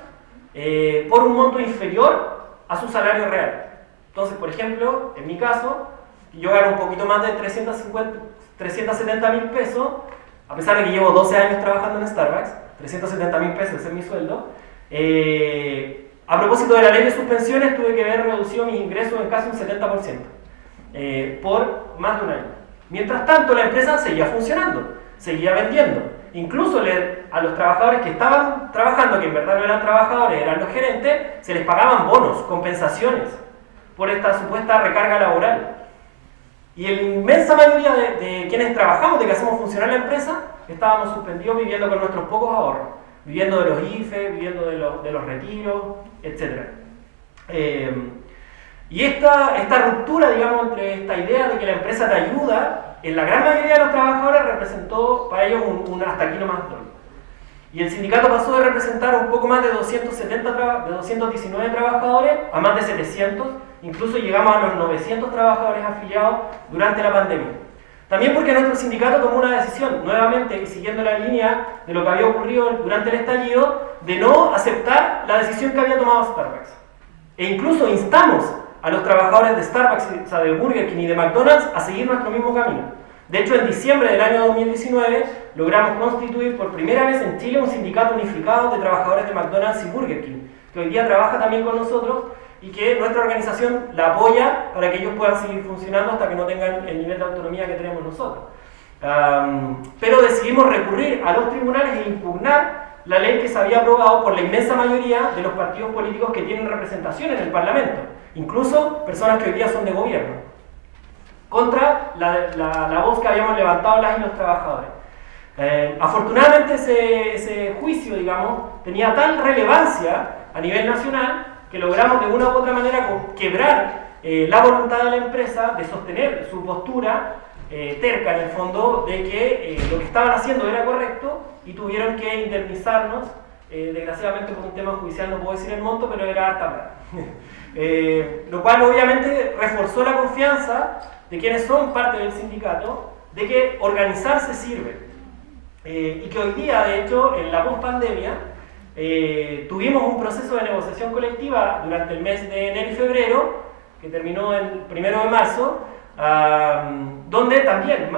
por un monto inferior a su salario real. Entonces, por ejemplo, en mi caso, yo gano un poquito más de 370 mil pesos, a pesar de que llevo 12 años trabajando en Starbucks, 370 mil pesos es mi sueldo. A propósito de la ley de suspensiones, tuve que ver reducido mis ingresos en casi un 70% por más de un año. Mientras tanto, la empresa seguía funcionando, seguía vendiendo. Incluso a los trabajadores que estaban trabajando, que en verdad no eran trabajadores, eran los gerentes, se les pagaban bonos, compensaciones por esta supuesta recarga laboral. Y la inmensa mayoría de quienes trabajamos, de que hacemos funcionar la empresa, estábamos suspendidos viviendo con nuestros pocos ahorros, viviendo de los IFE, viviendo de los retiros, etc. Y esta ruptura, digamos, entre esta idea de que la empresa te ayuda, en la gran mayoría de los trabajadores representó para ellos un hasta aquí no más dolor. Y el sindicato pasó de representar un poco más de 219 trabajadores a más de 700, incluso llegamos a los 900 trabajadores afiliados durante la pandemia. También porque nuestro sindicato tomó una decisión, nuevamente, y siguiendo la línea de lo que había ocurrido durante el estallido, de no aceptar la decisión que había tomado Starbucks. E incluso instamos a los trabajadores de Starbucks, o sea, de Burger King y de McDonald's a seguir nuestro mismo camino. De hecho, en diciembre del año 2019 logramos constituir por primera vez en Chile un sindicato unificado de trabajadores de McDonald's y Burger King, que hoy día trabaja también con nosotros y que nuestra organización la apoya para que ellos puedan seguir funcionando hasta que no tengan el nivel de autonomía que tenemos nosotros. Pero decidimos recurrir a los tribunales e impugnar la ley que se había aprobado por la inmensa mayoría de los partidos políticos que tienen representación en el Parlamento, incluso personas que hoy día son de gobierno, contra la voz que habíamos levantado las y los trabajadores. Afortunadamente ese juicio, digamos, tenía tal relevancia a nivel nacional que logramos de una u otra manera quebrar la voluntad de la empresa de sostener su postura terca en el fondo de que lo que estaban haciendo era correcto y tuvieron que indemnizarnos, desgraciadamente por un tema judicial no puedo decir el monto, pero era harta plata. Lo cual obviamente reforzó la confianza de quienes son parte del sindicato de que organizarse sirve. Y que hoy día, de hecho, en la post-pandemia, tuvimos un proceso de negociación colectiva durante el mes de enero y febrero, que terminó el 1 de marzo, donde también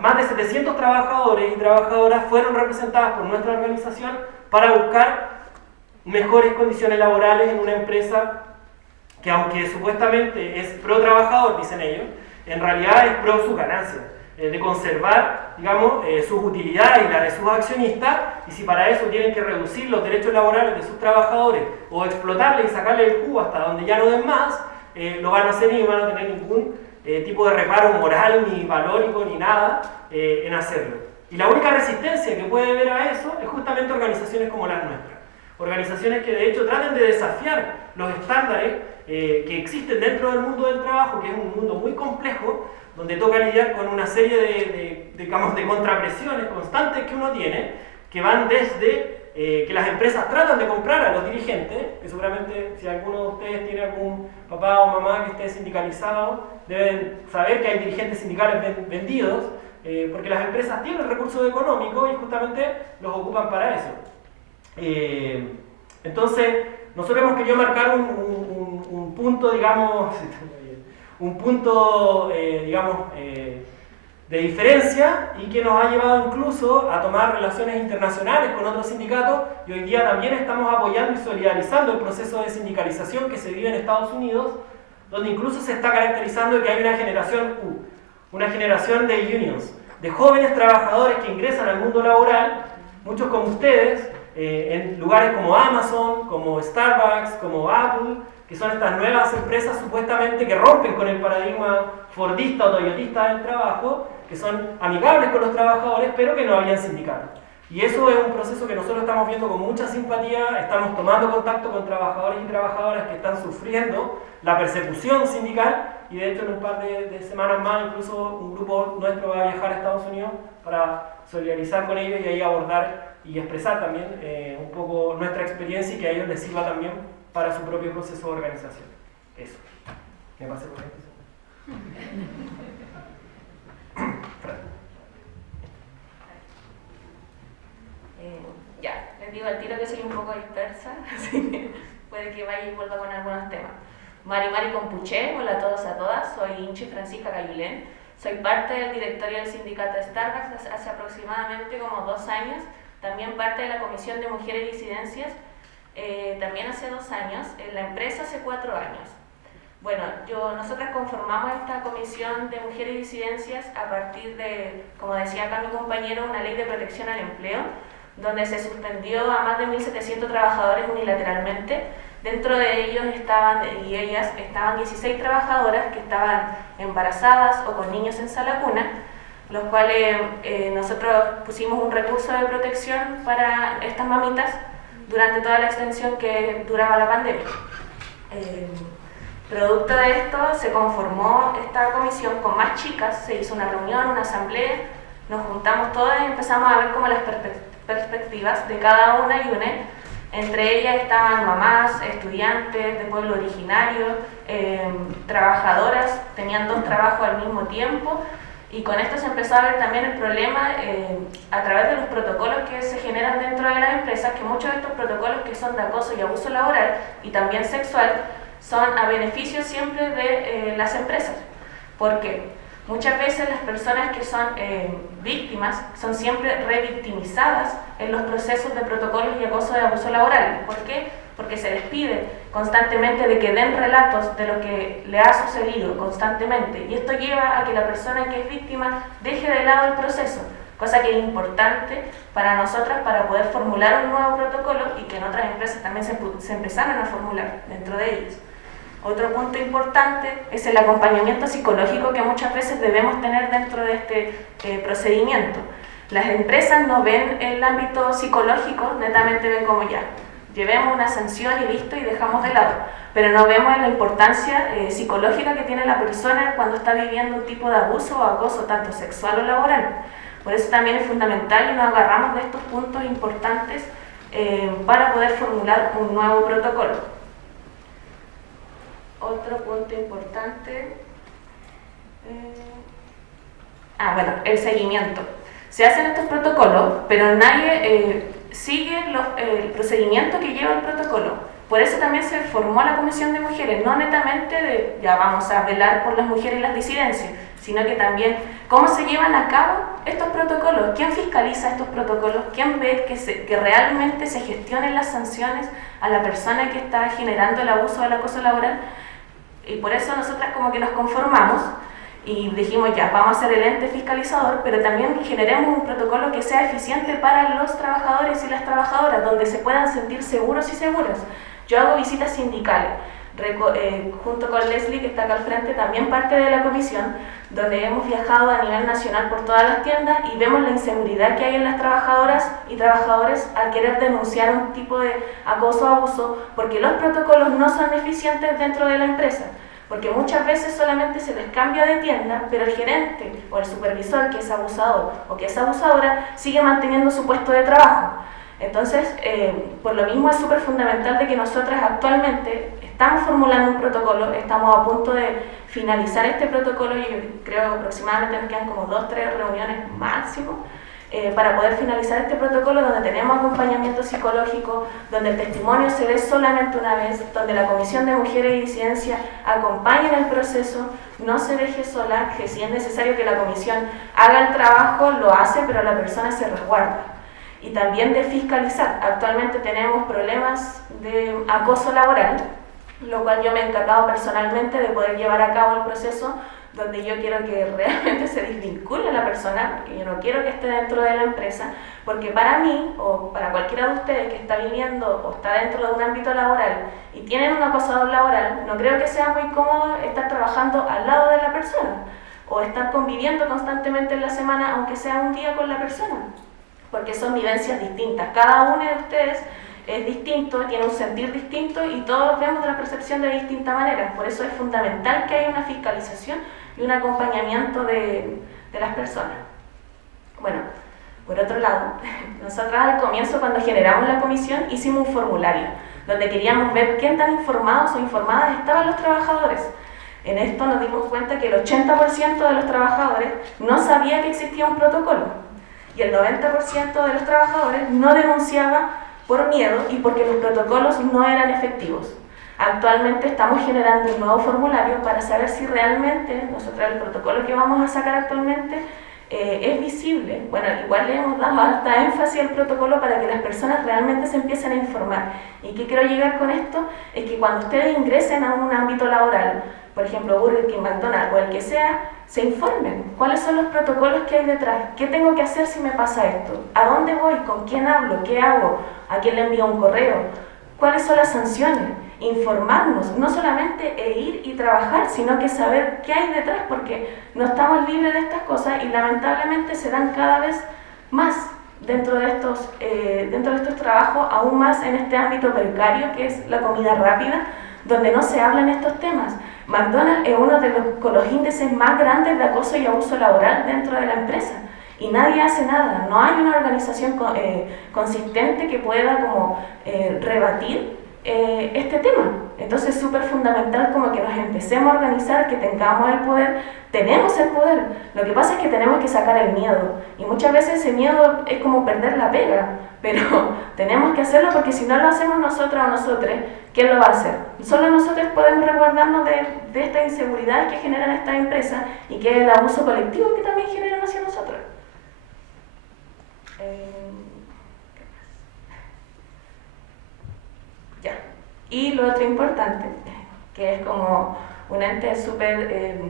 más de 700 trabajadores y trabajadoras fueron representadas por nuestra organización para buscar mejores condiciones laborales en una empresa que, aunque supuestamente es pro trabajador, dicen ellos, en realidad es pro sus ganancias, de conservar, digamos, sus utilidades y las de sus accionistas, y si para eso tienen que reducir los derechos laborales de sus trabajadores o explotarles y sacarle el jugo hasta donde ya no den más, lo van a hacer y no van a tener ningún tipo de reparo moral, ni valórico, ni nada en hacerlo. Y la única resistencia que puede haber a eso es justamente organizaciones como las nuestras. Organizaciones que de hecho traten de desafiar los estándares que existen dentro del mundo del trabajo, que es un mundo muy complejo, donde toca lidiar con una serie digamos, de contrapresiones constantes que uno tiene, que van desde que las empresas tratan de comprar a los dirigentes, que seguramente si alguno de ustedes tiene algún papá o mamá que esté sindicalizado, deben saber que hay dirigentes sindicales vendidos, porque las empresas tienen recursos económicos y justamente los ocupan para eso. Entonces, nosotros hemos querido marcar un punto, digamos, de diferencia y que nos ha llevado incluso a tomar relaciones internacionales con otros sindicatos, y hoy día también estamos apoyando y solidarizando el proceso de sindicalización que se vive en Estados Unidos, donde incluso se está caracterizando de que hay una generación U, una generación de unions, de jóvenes trabajadores que ingresan al mundo laboral, muchos como ustedes, en lugares como Amazon, como Starbucks, como Apple, que son estas nuevas empresas supuestamente que rompen con el paradigma fordista o toyotista del trabajo, que son amigables con los trabajadores, pero que no habían sindicatos. Y eso es un proceso que nosotros estamos viendo con mucha simpatía, estamos tomando contacto con trabajadores y trabajadoras que están sufriendo la persecución sindical, y de hecho en un par de semanas más incluso un grupo nuestro va a viajar a Estados Unidos para solidarizar con ellos y ahí abordar y expresar también un poco nuestra experiencia y que a ellos les sirva también para su propio proceso de organización. Eso. Me pasé por aquí. Ya, les digo al tiro que soy un poco dispersa, así que puede que vaya y vuelva con algunos temas. Mari Compuché, hola a todos a todas, soy Inchi Francisca Cayulén, soy parte del directorio del sindicato Starbucks hace aproximadamente como 2 años, también parte de la Comisión de Mujeres y Disidencias, también hace 2 años, en la empresa hace 4 años. Bueno, nosotras conformamos esta Comisión de Mujeres y Disidencias a partir de, como decía acá mi compañero, una ley de protección al empleo, donde se suspendió a más de 1.700 trabajadores unilateralmente. Dentro de ellos y ellas estaban 16 trabajadoras que estaban embarazadas o con niños en sala cuna, los cuales nosotros pusimos un recurso de protección para estas mamitas durante toda la extensión que duraba la pandemia. Producto de esto se conformó esta comisión con más chicas, se hizo una reunión, una asamblea, nos juntamos todas y empezamos a ver como las perspectivas de cada una y una. Entre ellas estaban mamás, estudiantes de pueblo originario, trabajadoras, tenían 2 trabajos al mismo tiempo Y con esto se empezó a ver también el problema a través de los protocolos que se generan dentro de las empresas, que muchos de estos protocolos que son de acoso y abuso laboral y también sexual son a beneficio siempre de las empresas. ¿Por qué? Muchas veces las personas que son víctimas son siempre revictimizadas en los procesos de protocolos y acoso de abuso laboral. ¿Por qué? Porque se les pide constantemente de que den relatos de lo que le ha sucedido constantemente, y esto lleva a que la persona que es víctima deje de lado el proceso, cosa que es importante para nosotras para poder formular un nuevo protocolo y que en otras empresas también se empezaran a formular dentro de ellos. Otro punto importante es el acompañamiento psicológico que muchas veces debemos tener dentro de este procedimiento. Las empresas no ven el ámbito psicológico, netamente ven como ya, llevemos una sanción y listo y dejamos de lado, pero no vemos la importancia psicológica que tiene la persona cuando está viviendo un tipo de abuso o acoso, tanto sexual o laboral. Por eso también es fundamental y nos agarramos de estos puntos importantes para poder formular un nuevo protocolo. Otro punto importante, bueno, el seguimiento. Se hacen estos protocolos, pero nadie sigue el procedimiento que lleva el protocolo. Por eso también se formó la Comisión de Mujeres, no netamente de ya vamos a velar por las mujeres y las disidencias, sino que también cómo se llevan a cabo estos protocolos, quién fiscaliza estos protocolos, quién ve que realmente se gestionen las sanciones a la persona que está generando el abuso o el acoso laboral. Y por eso nosotras como que nos conformamos y dijimos ya, vamos a ser el ente fiscalizador, pero también generemos un protocolo que sea eficiente para los trabajadores y las trabajadoras, donde se puedan sentir seguros y seguras. Yo hago visitas sindicales, junto con Leslie, que está acá al frente, también parte de la comisión, donde hemos viajado a nivel nacional por todas las tiendas y vemos la inseguridad que hay en las trabajadoras y trabajadores al querer denunciar un tipo de acoso o abuso, porque los protocolos no son eficientes dentro de la empresa. Porque muchas veces solamente se les cambia de tienda, pero el gerente o el supervisor que es abusador o que es abusadora sigue manteniendo su puesto de trabajo. Entonces, por lo mismo es súper fundamental de que nosotras actualmente estamos formulando un protocolo, estamos a punto de finalizar este protocolo y creo que aproximadamente nos quedan como 2 o 3 reuniones máximo para poder finalizar este protocolo, donde tenemos acompañamiento psicológico, donde el testimonio se ve solamente una vez, donde la Comisión de Mujeres y Disidencia acompañe en el proceso, no se deje sola, que si es necesario que la comisión haga el trabajo, lo hace, pero la persona se resguarda. Y también de fiscalizar. Actualmente tenemos problemas de acoso laboral, lo cual yo me he encargado personalmente de poder llevar a cabo el proceso, donde yo quiero que realmente se desvincule a la persona, porque yo no quiero que esté dentro de la empresa, porque para mí, o para cualquiera de ustedes que está viviendo o está dentro de un ámbito laboral y tienen un acosador laboral, no creo que sea muy cómodo estar trabajando al lado de la persona, o estar conviviendo constantemente en la semana, aunque sea un día con la persona, porque son vivencias distintas. Cada uno de ustedes es distinto, tiene un sentir distinto y todos vemos la percepción de distinta manera. Por eso es fundamental que haya una fiscalización y un acompañamiento de las personas. Bueno, por otro lado, nosotras al comienzo, cuando generamos la comisión, hicimos un formulario donde queríamos ver qué tan informados o informadas estaban los trabajadores. En esto nos dimos cuenta que el 80% de los trabajadores no sabía que existía un protocolo y el 90% de los trabajadores no denunciaba por miedo y porque los protocolos no eran efectivos. Actualmente estamos generando un nuevo formulario para saber si realmente nosotros el protocolo que vamos a sacar actualmente es visible. Bueno, igual le hemos dado alta énfasis al protocolo para que las personas realmente se empiecen a informar. ¿Y qué quiero llegar con esto? Es que cuando ustedes ingresen a un ámbito laboral, por ejemplo Burger King, McDonald's o el que sea, se informen cuáles son los protocolos que hay detrás, qué tengo que hacer si me pasa esto, a dónde voy, con quién hablo, qué hago, a quién le envío un correo, cuáles son las sanciones. Informarnos, no solamente ir y trabajar, sino que saber qué hay detrás, porque no estamos libres de estas cosas y lamentablemente se dan cada vez más dentro de estos trabajos, aún más en este ámbito precario que es la comida rápida, donde no se hablan estos temas. McDonald's es uno de con los índices más grandes de acoso y abuso laboral dentro de la empresa y nadie hace nada, no hay una organización consistente que pueda como rebatir este tema. Entonces es súper fundamental como que nos empecemos a organizar, que tengamos el poder. Tenemos el poder, lo que pasa es que tenemos que sacar el miedo, y muchas veces ese miedo es como perder la pega, pero tenemos que hacerlo porque si no lo hacemos nosotras o nosotros, ¿quién lo va a hacer? Solo nosotros podemos resguardarnos de esta inseguridad que generan estas empresas y que es el abuso colectivo que también generan hacia nosotros. Ya. Y lo otro importante, que es como un ente súper,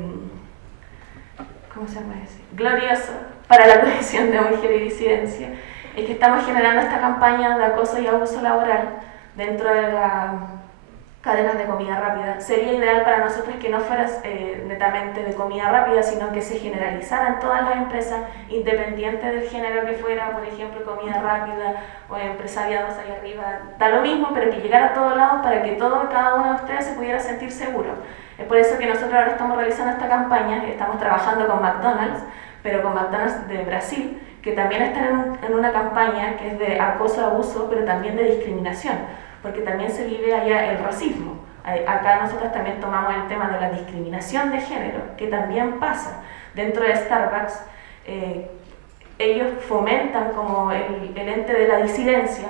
¿cómo se llama ese? Glorioso para la cohesión de mujer y disidencia, es que estamos generando esta campaña de acoso y abuso laboral dentro de las cadenas de comida rápida. Sería ideal para nosotros que no fuera netamente de comida rápida, sino que se generalizara en todas las empresas, independiente del género que fuera, por ejemplo, comida rápida o empresariados ahí arriba, da lo mismo, pero que llegara a todos lados para que todo y cada uno de ustedes se pudiera sentir seguro. Es por eso que nosotros ahora estamos realizando esta campaña, estamos trabajando con McDonald's, pero con McDonald's de Brasil, que también están en una campaña que es de acoso, abuso, pero también de discriminación, porque también se vive allá el racismo. Acá nosotros también tomamos el tema de la discriminación de género, que también pasa. Dentro de Starbucks, ellos fomentan como el ente de la disidencia,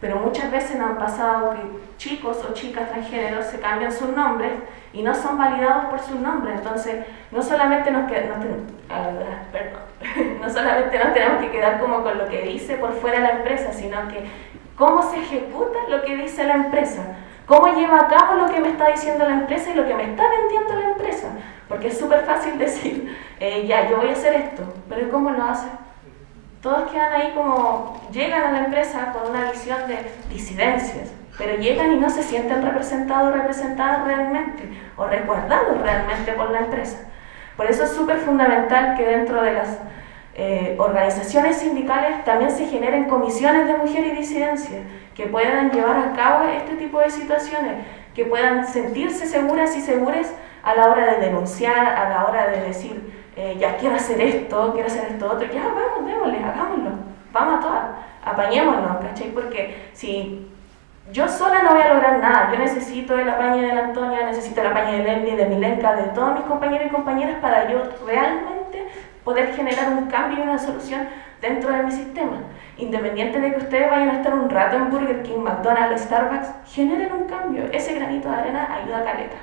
pero muchas veces nos han pasado que chicos o chicas transgéneros se cambian sus nombres y no son validados por sus nombres. Entonces, no solamente nos tenemos que quedar como con lo que dice por fuera la empresa, sino que cómo se ejecuta lo que dice la empresa, cómo lleva a cabo lo que me está diciendo la empresa y lo que me está vendiendo la empresa. Porque es súper fácil decir, ya, yo voy a hacer esto, pero ¿cómo lo hace? Todos quedan ahí como, llegan a la empresa con una visión de disidencias, pero llegan y no se sienten representados o representadas realmente, o resguardados realmente por la empresa. Por eso es súper fundamental que dentro de las organizaciones sindicales también se generen comisiones de mujer y disidencia, que puedan llevar a cabo este tipo de situaciones, que puedan sentirse seguras y seguros a la hora de denunciar, a la hora de decir, ya quiero hacer esto otro, ya vamos, démosle, hagámoslo, vamos a todas, apañémonos, ¿cachai? Porque si yo sola no voy a lograr nada, yo necesito el apañe de la Antonia, necesito el apañe de Lenny, de Milenka, de todos mis compañeros y compañeras para yo realmente poder generar un cambio y una solución dentro de mi sistema. Independiente de que ustedes vayan a estar un rato en Burger King, McDonald's, Starbucks, generen un cambio, ese granito de arena ayuda a caleta.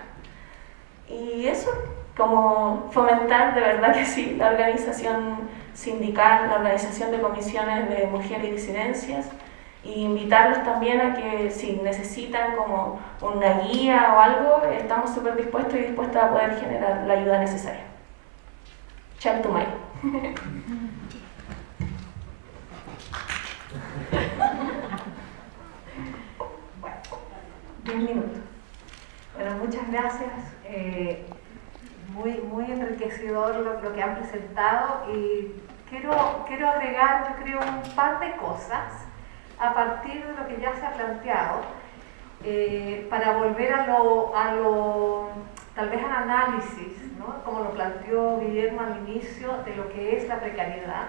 Y eso, como fomentar de verdad que sí, la organización sindical, la organización de comisiones de mujeres y disidencias, e invitarlos también a que si necesitan como una guía o algo, estamos súper dispuestos y dispuestas a poder generar la ayuda necesaria. Chat to May. 10 minutos. Bueno, muchas gracias. Muy enriquecedor lo que han presentado, y quiero agregar, yo creo, un par de cosas a partir de lo que ya se ha planteado, para volver a lo tal vez al análisis, ¿no? Como lo planteó Guillermo al inicio, de lo que es la precariedad,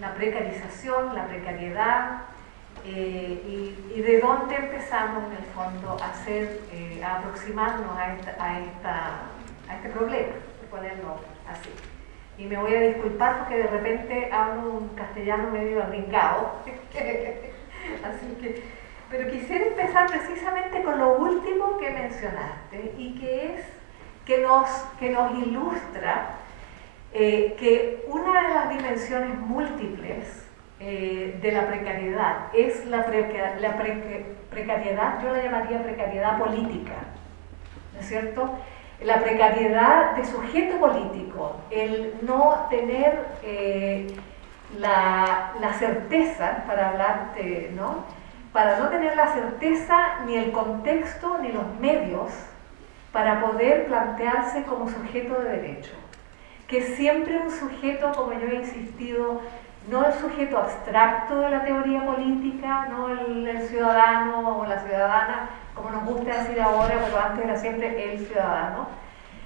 la precarización, la precariedad, y de dónde empezamos en el fondo a aproximarnos a este problema, de ponerlo así. Y me voy a disculpar porque de repente hablo un castellano medio arringado, así que, pero quisiera empezar precisamente con lo último que mencionaste, y que nos ilustra que una de las dimensiones múltiples de la precariedad es la precariedad, yo la llamaría precariedad política, ¿no es cierto? La precariedad de sujeto político, el no tener la certeza, para hablarte, ¿no? Para no tener la certeza, ni el contexto, ni los medios para poder plantearse como sujeto de derecho. Que siempre un sujeto, como yo he insistido, no el sujeto abstracto de la teoría política, no el ciudadano o la ciudadana, como nos gusta decir ahora, pero antes era siempre el ciudadano,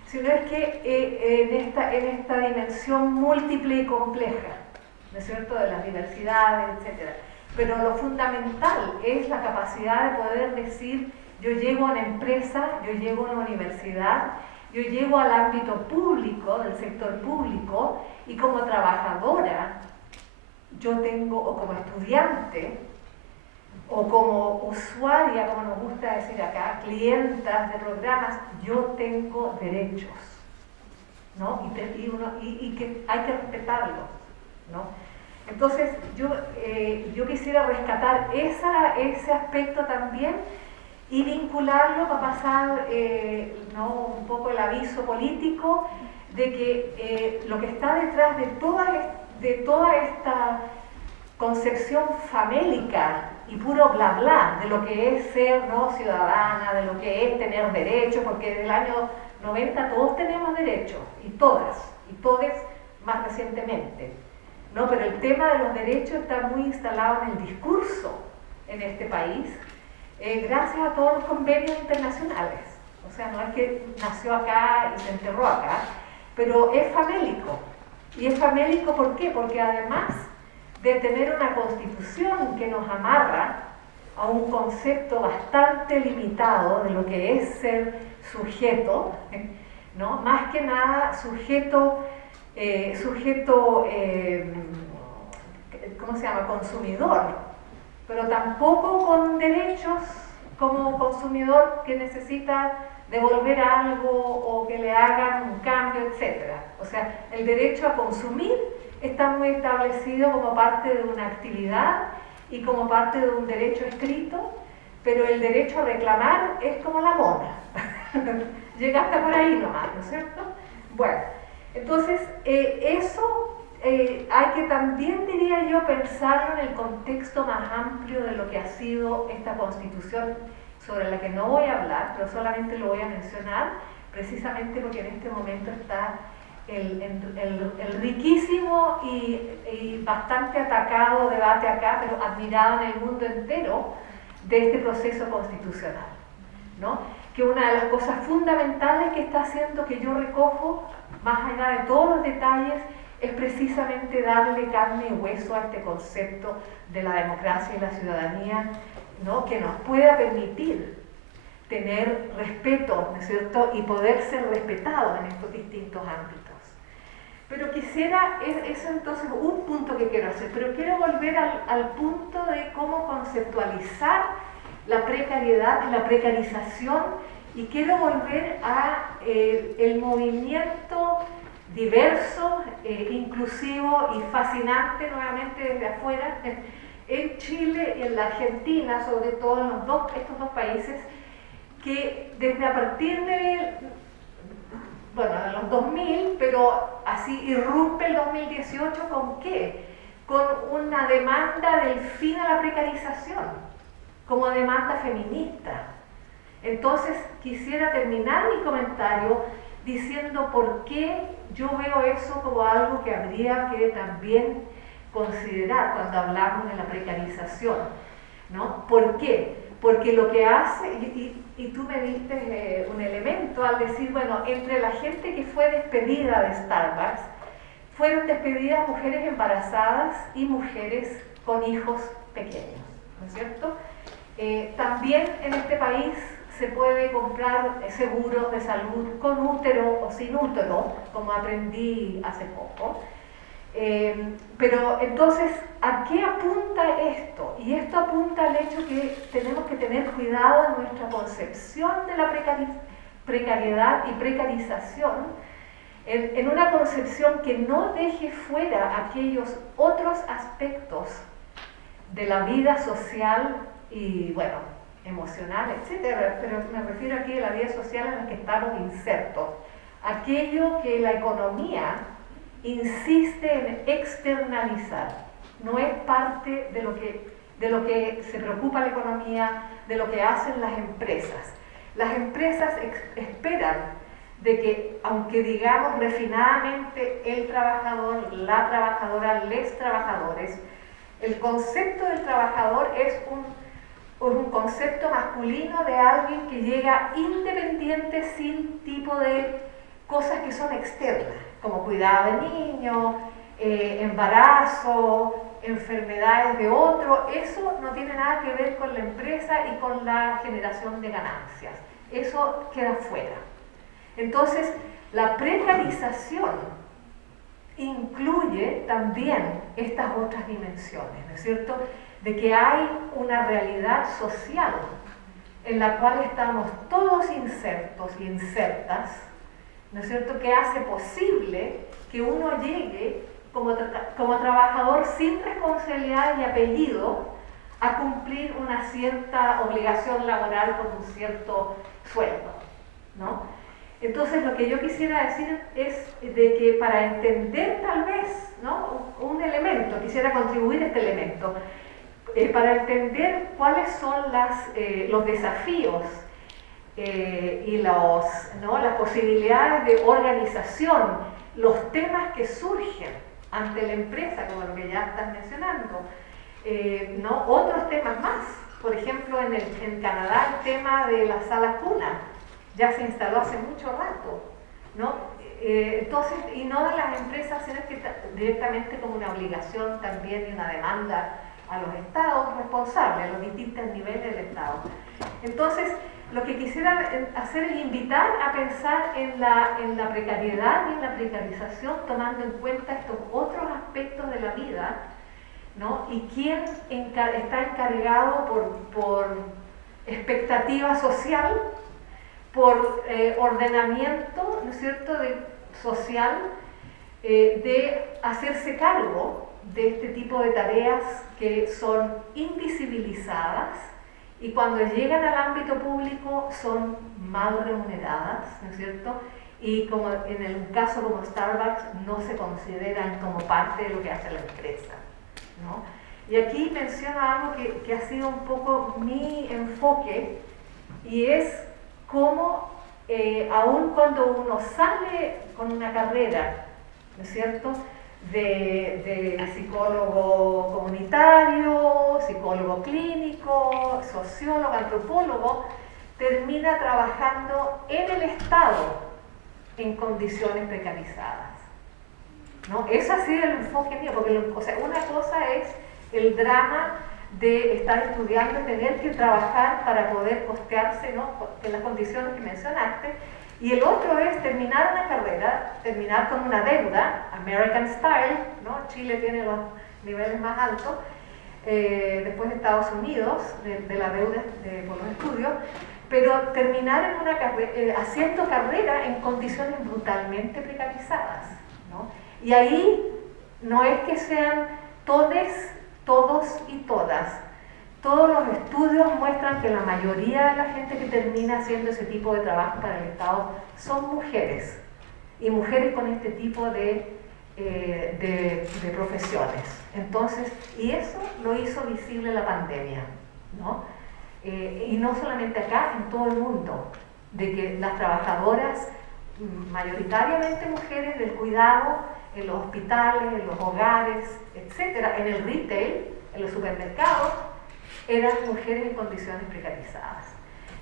sino es que en esta dimensión múltiple y compleja, ¿no es cierto?, de las diversidades, etc. pero lo fundamental es la capacidad de poder decir, yo llego a una empresa, yo llego a una universidad, yo llego al ámbito público, del sector público, y como trabajadora, yo tengo, o como estudiante, o como usuaria, como nos gusta decir acá, clientas de programas, yo tengo derechos, ¿no? Y que hay que respetarlos, ¿no? Entonces, yo quisiera rescatar ese aspecto también y vincularlo para pasar ¿no? un poco el aviso político de que lo que está detrás de toda esta concepción famélica y puro bla bla de lo que es ser, ¿no?, ciudadana, de lo que es tener derechos, porque en el año 90 todos tenemos derechos, y todos más recientemente, ¿no? Pero el tema de los derechos está muy instalado en el discurso en este país, gracias a todos los convenios internacionales. O sea, no es que nació acá y se enterró acá, pero es famélico. Y es famélico, ¿por qué? Porque además de tener una constitución que nos amarra a un concepto bastante limitado de lo que es ser sujeto, ¿no? Más que nada sujeto ¿cómo se llama? Consumidor, pero tampoco con derechos como consumidor que necesita devolver algo o que le hagan un cambio, etc. O sea, el derecho a consumir está muy establecido como parte de una actividad y como parte de un derecho escrito, pero el derecho a reclamar es como la mona. Llega hasta por ahí nomás, ¿no es cierto? Bueno, entonces eso hay que también, diría yo, pensarlo en el contexto más amplio de lo que ha sido esta Constitución, sobre la que no voy a hablar, pero solamente lo voy a mencionar, precisamente porque en este momento está el riquísimo y bastante atacado debate acá, pero admirado en el mundo entero, de este proceso constitucional, ¿no? Que una de las cosas fundamentales que está haciendo, que yo recojo, más allá de todos los detalles, es precisamente darle carne y hueso a este concepto de la democracia y la ciudadanía, ¿no?, que nos pueda permitir tener respeto, ¿no es cierto?, y poder ser respetados en estos distintos ámbitos. Pero quisiera, eso entonces un punto que quiero hacer, pero quiero volver al punto de cómo conceptualizar la precariedad y la precarización, y quiero volver a el movimiento diverso, inclusivo y fascinante, nuevamente desde afuera, en Chile y en la Argentina, sobre todo en estos dos países, que desde a partir de, bueno, de los 2000, pero así irrumpe el 2018, ¿con qué? Con una demanda del fin a la precarización, como demanda feminista. Entonces, quisiera terminar mi comentario diciendo por qué yo veo eso como algo que habría que también considerar cuando hablamos de la precarización, ¿no? ¿Por qué? Porque lo que hace, y tú me diste un elemento al decir, bueno, entre la gente que fue despedida de Starbucks, fueron despedidas mujeres embarazadas y mujeres con hijos pequeños, ¿no es cierto? También en este país se puede comprar seguros de salud con útero o sin útero, como aprendí hace poco. Pero entonces, ¿a qué apunta esto? Y esto apunta al hecho que tenemos que tener cuidado en nuestra concepción de la precariedad y precarización, en una concepción que no deje fuera aquellos otros aspectos de la vida social y, bueno, emocional, etcétera, pero me refiero aquí a la vida social en la que estamos insertos. Aquello que la economía insiste en externalizar, no es parte de lo que se preocupa la economía, de lo que hacen las empresas. Las empresas esperan de que, aunque digamos refinadamente el trabajador, la trabajadora, les trabajadores, el concepto del trabajador es un concepto masculino de alguien que llega independiente, sin tipo de cosas que son externas, como cuidado de niños, embarazo, enfermedades de otro, eso no tiene nada que ver con la empresa y con la generación de ganancias. Eso queda fuera. Entonces, la precarización incluye también estas otras dimensiones, ¿no es cierto? De que hay una realidad social en la cual estamos todos insertos y insertas, ¿no es cierto?, que hace posible que uno llegue como trabajador sin responsabilidad ni apellido a cumplir una cierta obligación laboral con un cierto sueldo, ¿no? Entonces, lo que yo quisiera decir es de que para entender tal vez, ¿no?, un elemento, quisiera contribuir a este elemento, para entender cuáles son los desafíos y las posibilidades de organización, los temas que surgen ante la empresa, como lo que ya estás mencionando, ¿no? Otros temas más. Por ejemplo, en Canadá el tema de la sala cuna ya se instaló hace mucho rato, ¿no? Entonces, y no de las empresas, sino que directamente como una obligación también y una demanda a los estados responsables, a los distintos niveles del estado. Entonces, lo que quisiera hacer es invitar a pensar en la precariedad y en la precarización, tomando en cuenta estos otros aspectos de la vida, ¿no? Y quién está encargado por expectativa social, por ordenamiento, ¿no es cierto?, social, de hacerse cargo de este tipo de tareas que son invisibilizadas y cuando llegan al ámbito público son mal remuneradas, ¿no es cierto? Y como en el caso como Starbucks no se consideran como parte de lo que hace la empresa, ¿no? Y aquí menciono algo que ha sido un poco mi enfoque y es cómo aun cuando uno sale con una carrera, ¿no es cierto?, de psicólogo comunitario, psicólogo clínico, sociólogo, antropólogo, termina trabajando en el Estado en condiciones precarizadas, ¿no? Ese ha sido el enfoque mío, porque una cosa es el drama de estar estudiando y tener que trabajar para poder costearse, ¿no?, en las condiciones que mencionaste, y el otro es terminar una carrera, terminar con una deuda, American Style, ¿no? Chile tiene los niveles más altos, después de Estados Unidos, de la deuda por los estudios, pero terminar en una haciendo carrera en condiciones brutalmente precarizadas, ¿no? Y ahí no es que sean todos y todas. Todos los estudios muestran que la mayoría de la gente que termina haciendo ese tipo de trabajo para el Estado son mujeres, y mujeres con este tipo de profesiones. Entonces, y eso lo hizo visible la pandemia, ¿no? Y no solamente acá, en todo el mundo, de que las trabajadoras, mayoritariamente mujeres del cuidado, en los hospitales, en los hogares, etcétera, en el retail, en los supermercados, eran mujeres en condiciones precarizadas.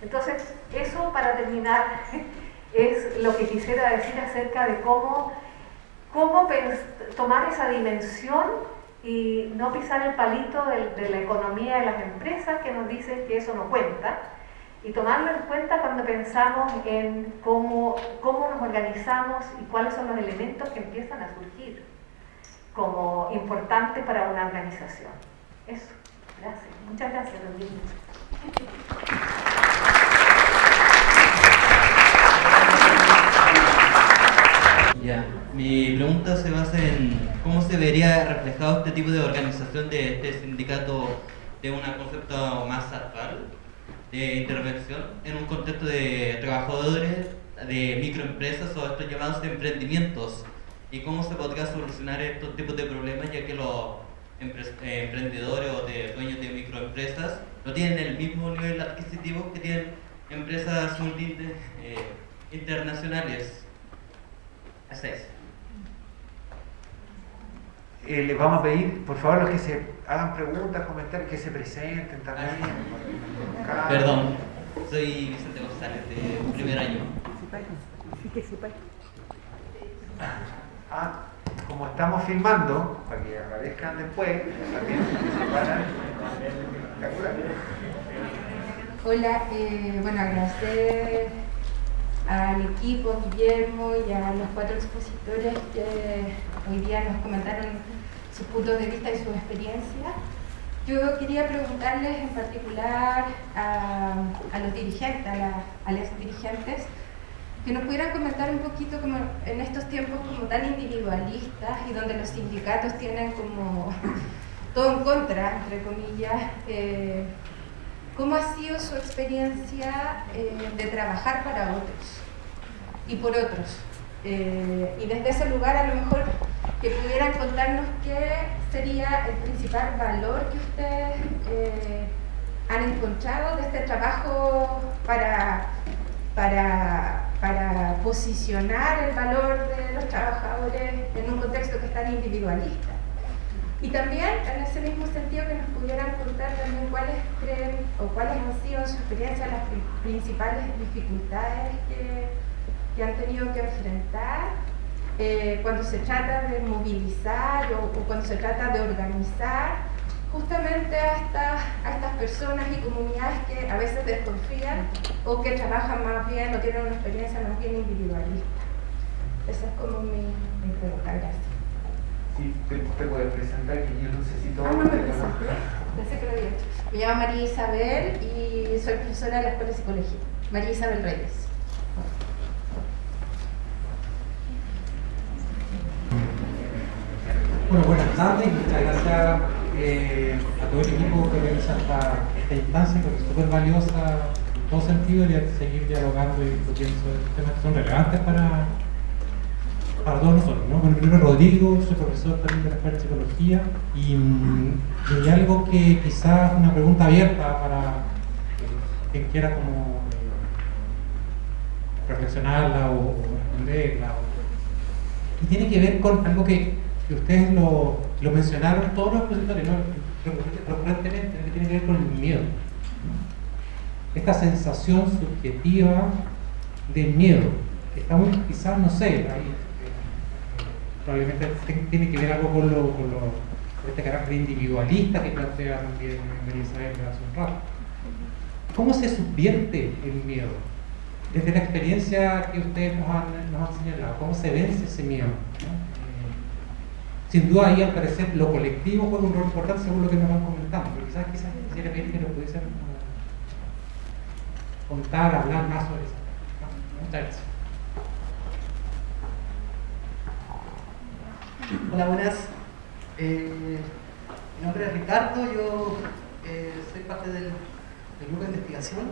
Entonces, eso para terminar es lo que quisiera decir acerca de cómo tomar esa dimensión y no pisar el palito de la economía de las empresas que nos dicen que eso no cuenta, y tomarlo en cuenta cuando pensamos en cómo nos organizamos y cuáles son los elementos que empiezan a surgir como importantes para una organización. Eso, gracias. Muchas gracias, Rodrigo. Ya, mi pregunta se basa en cómo se vería reflejado este tipo de organización de este sindicato de un concepto más actual de intervención en un contexto de trabajadores de microempresas o estos llamados emprendimientos, y cómo se podría solucionar estos tipos de problemas, ya que los emprendedores o de dueños de microempresas no tienen el mismo nivel adquisitivo que tienen empresas internacionales. Así es. Les vamos a pedir, por favor, los que se hagan preguntas, comentarios, que se presenten también. Perdón, soy Vicente González, de primer año. ¿Cómo? como estamos filmando, para que aparezcan después, también se van espectacular. Hola, bueno, agradecer al equipo, a Guillermo y a los 4 expositores que hoy día nos comentaron sus puntos de vista y sus experiencias. Yo quería preguntarles en particular a los dirigentes, a los dirigentes, que nos pudieran comentar un poquito como en estos tiempos como tan individualistas y donde los sindicatos tienen como todo en contra, entre comillas, ¿cómo ha sido su experiencia de trabajar para otros y por otros? Y desde ese lugar a lo mejor que pudieran contarnos qué sería el principal valor que ustedes han encontrado de este trabajo para posicionar el valor de los trabajadores en un contexto que es tan individualista. Y también, en ese mismo sentido, que nos pudieran contar también cuáles creen o cuáles han sido en su experiencia las principales dificultades que han tenido que enfrentar cuando se trata de movilizar o cuando se trata de organizar justamente a estas personas y comunidades que a veces desconfían o que trabajan más bien o tienen una experiencia más bien individualista. Esa es como mi pregunta. Gracias. Sí, te puedes presentar, que yo no sé si todo no me presenté, pensé que lo había hecho. Me llamo María Isabel y soy profesora de la Escuela de Psicología. María Isabel Reyes. Bueno, buenas tardes y muchas gracias a todo el equipo que organiza esta instancia, que es súper valiosa en todo sentido, y seguir dialogando y discutiendo sobre temas que son relevantes para todos nosotros, ¿no? Bueno, primero Rodrigo, soy profesor también de la Escuela de Psicología y hay algo que quizás una pregunta abierta para quien quiera como reflexionarla o responderla, y tiene que ver con algo que ustedes lo mencionaron todos los expositores, ¿no? Recurrentemente, que tiene que ver con el miedo. Esta sensación subjetiva de miedo, que está muy, quizás, no sé, ahí, probablemente tiene que ver algo con este carácter individualista que plantea también María Isabel hace un rato. ¿Cómo se subvierte el miedo? Desde la experiencia que ustedes nos han señalado, ¿cómo se vence ese miedo? ¿No? Sin duda ahí al parecer lo colectivo juega un rol importante según lo que nos van comentando, pero quizás quisiera pedir que nos pudiesen contar, hablar más sobre eso. Muchas gracias. Hola, buenas. Mi nombre es Ricardo, yo soy parte del grupo de investigación.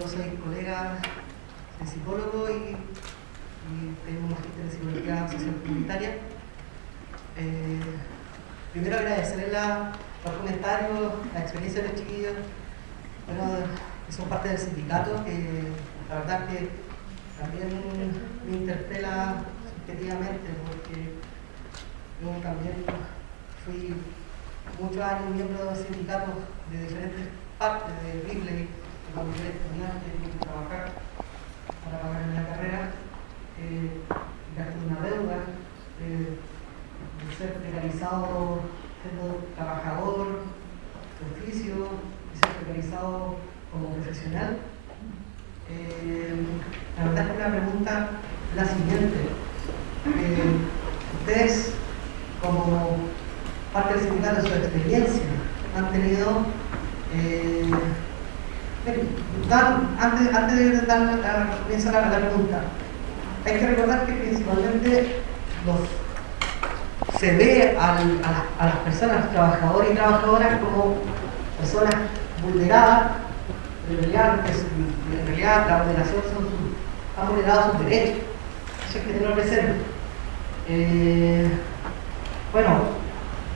Yo soy colega, soy psicólogo y tengo un magíster en psicología social comunitaria. Primero agradecerles los comentarios, la experiencia de los chiquillos, bueno, que son parte del sindicato, que la verdad que también me interpela subjetivamente, porque yo también fui muchos años miembro de sindicatos de diferentes partes de Ripley, como yo estudiante, tuve que trabajar para pagar la carrera, gasté una deuda, de ser precarizado siendo trabajador de oficio, de ser precarizado como profesional. La verdad es que la pregunta es la siguiente. Ustedes, como parte del sindicato de su experiencia, han tenido antes de comenzar la pregunta, hay que recordar que principalmente se ve a las personas trabajadoras y trabajadoras como personas vulneradas, en realidad la vulneración han vulnerado sus derechos. Eso hay que tenerlo presente. Bueno,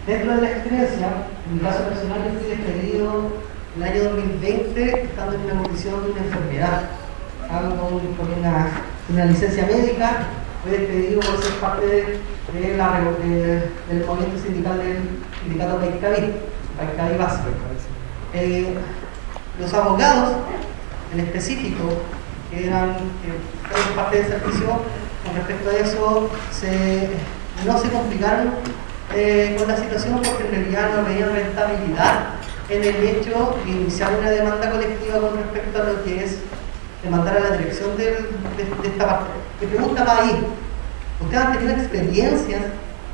dentro de la experiencia, en mi caso personal, yo fui despedido el año 2020 estando en una condición de una enfermedad, con una licencia médica. Fui despedido por ser parte del movimiento sindical del sindicato Paikcavi Básico. Los abogados, en específico, que fueron parte del servicio, con respecto a eso, no se complicaron con la situación porque en realidad no veían rentabilidad en el hecho de iniciar una demanda colectiva con respecto a lo que es demandar a la dirección de esta parte. Mi pregunta va ahí. ¿Ustedes han tenido experiencias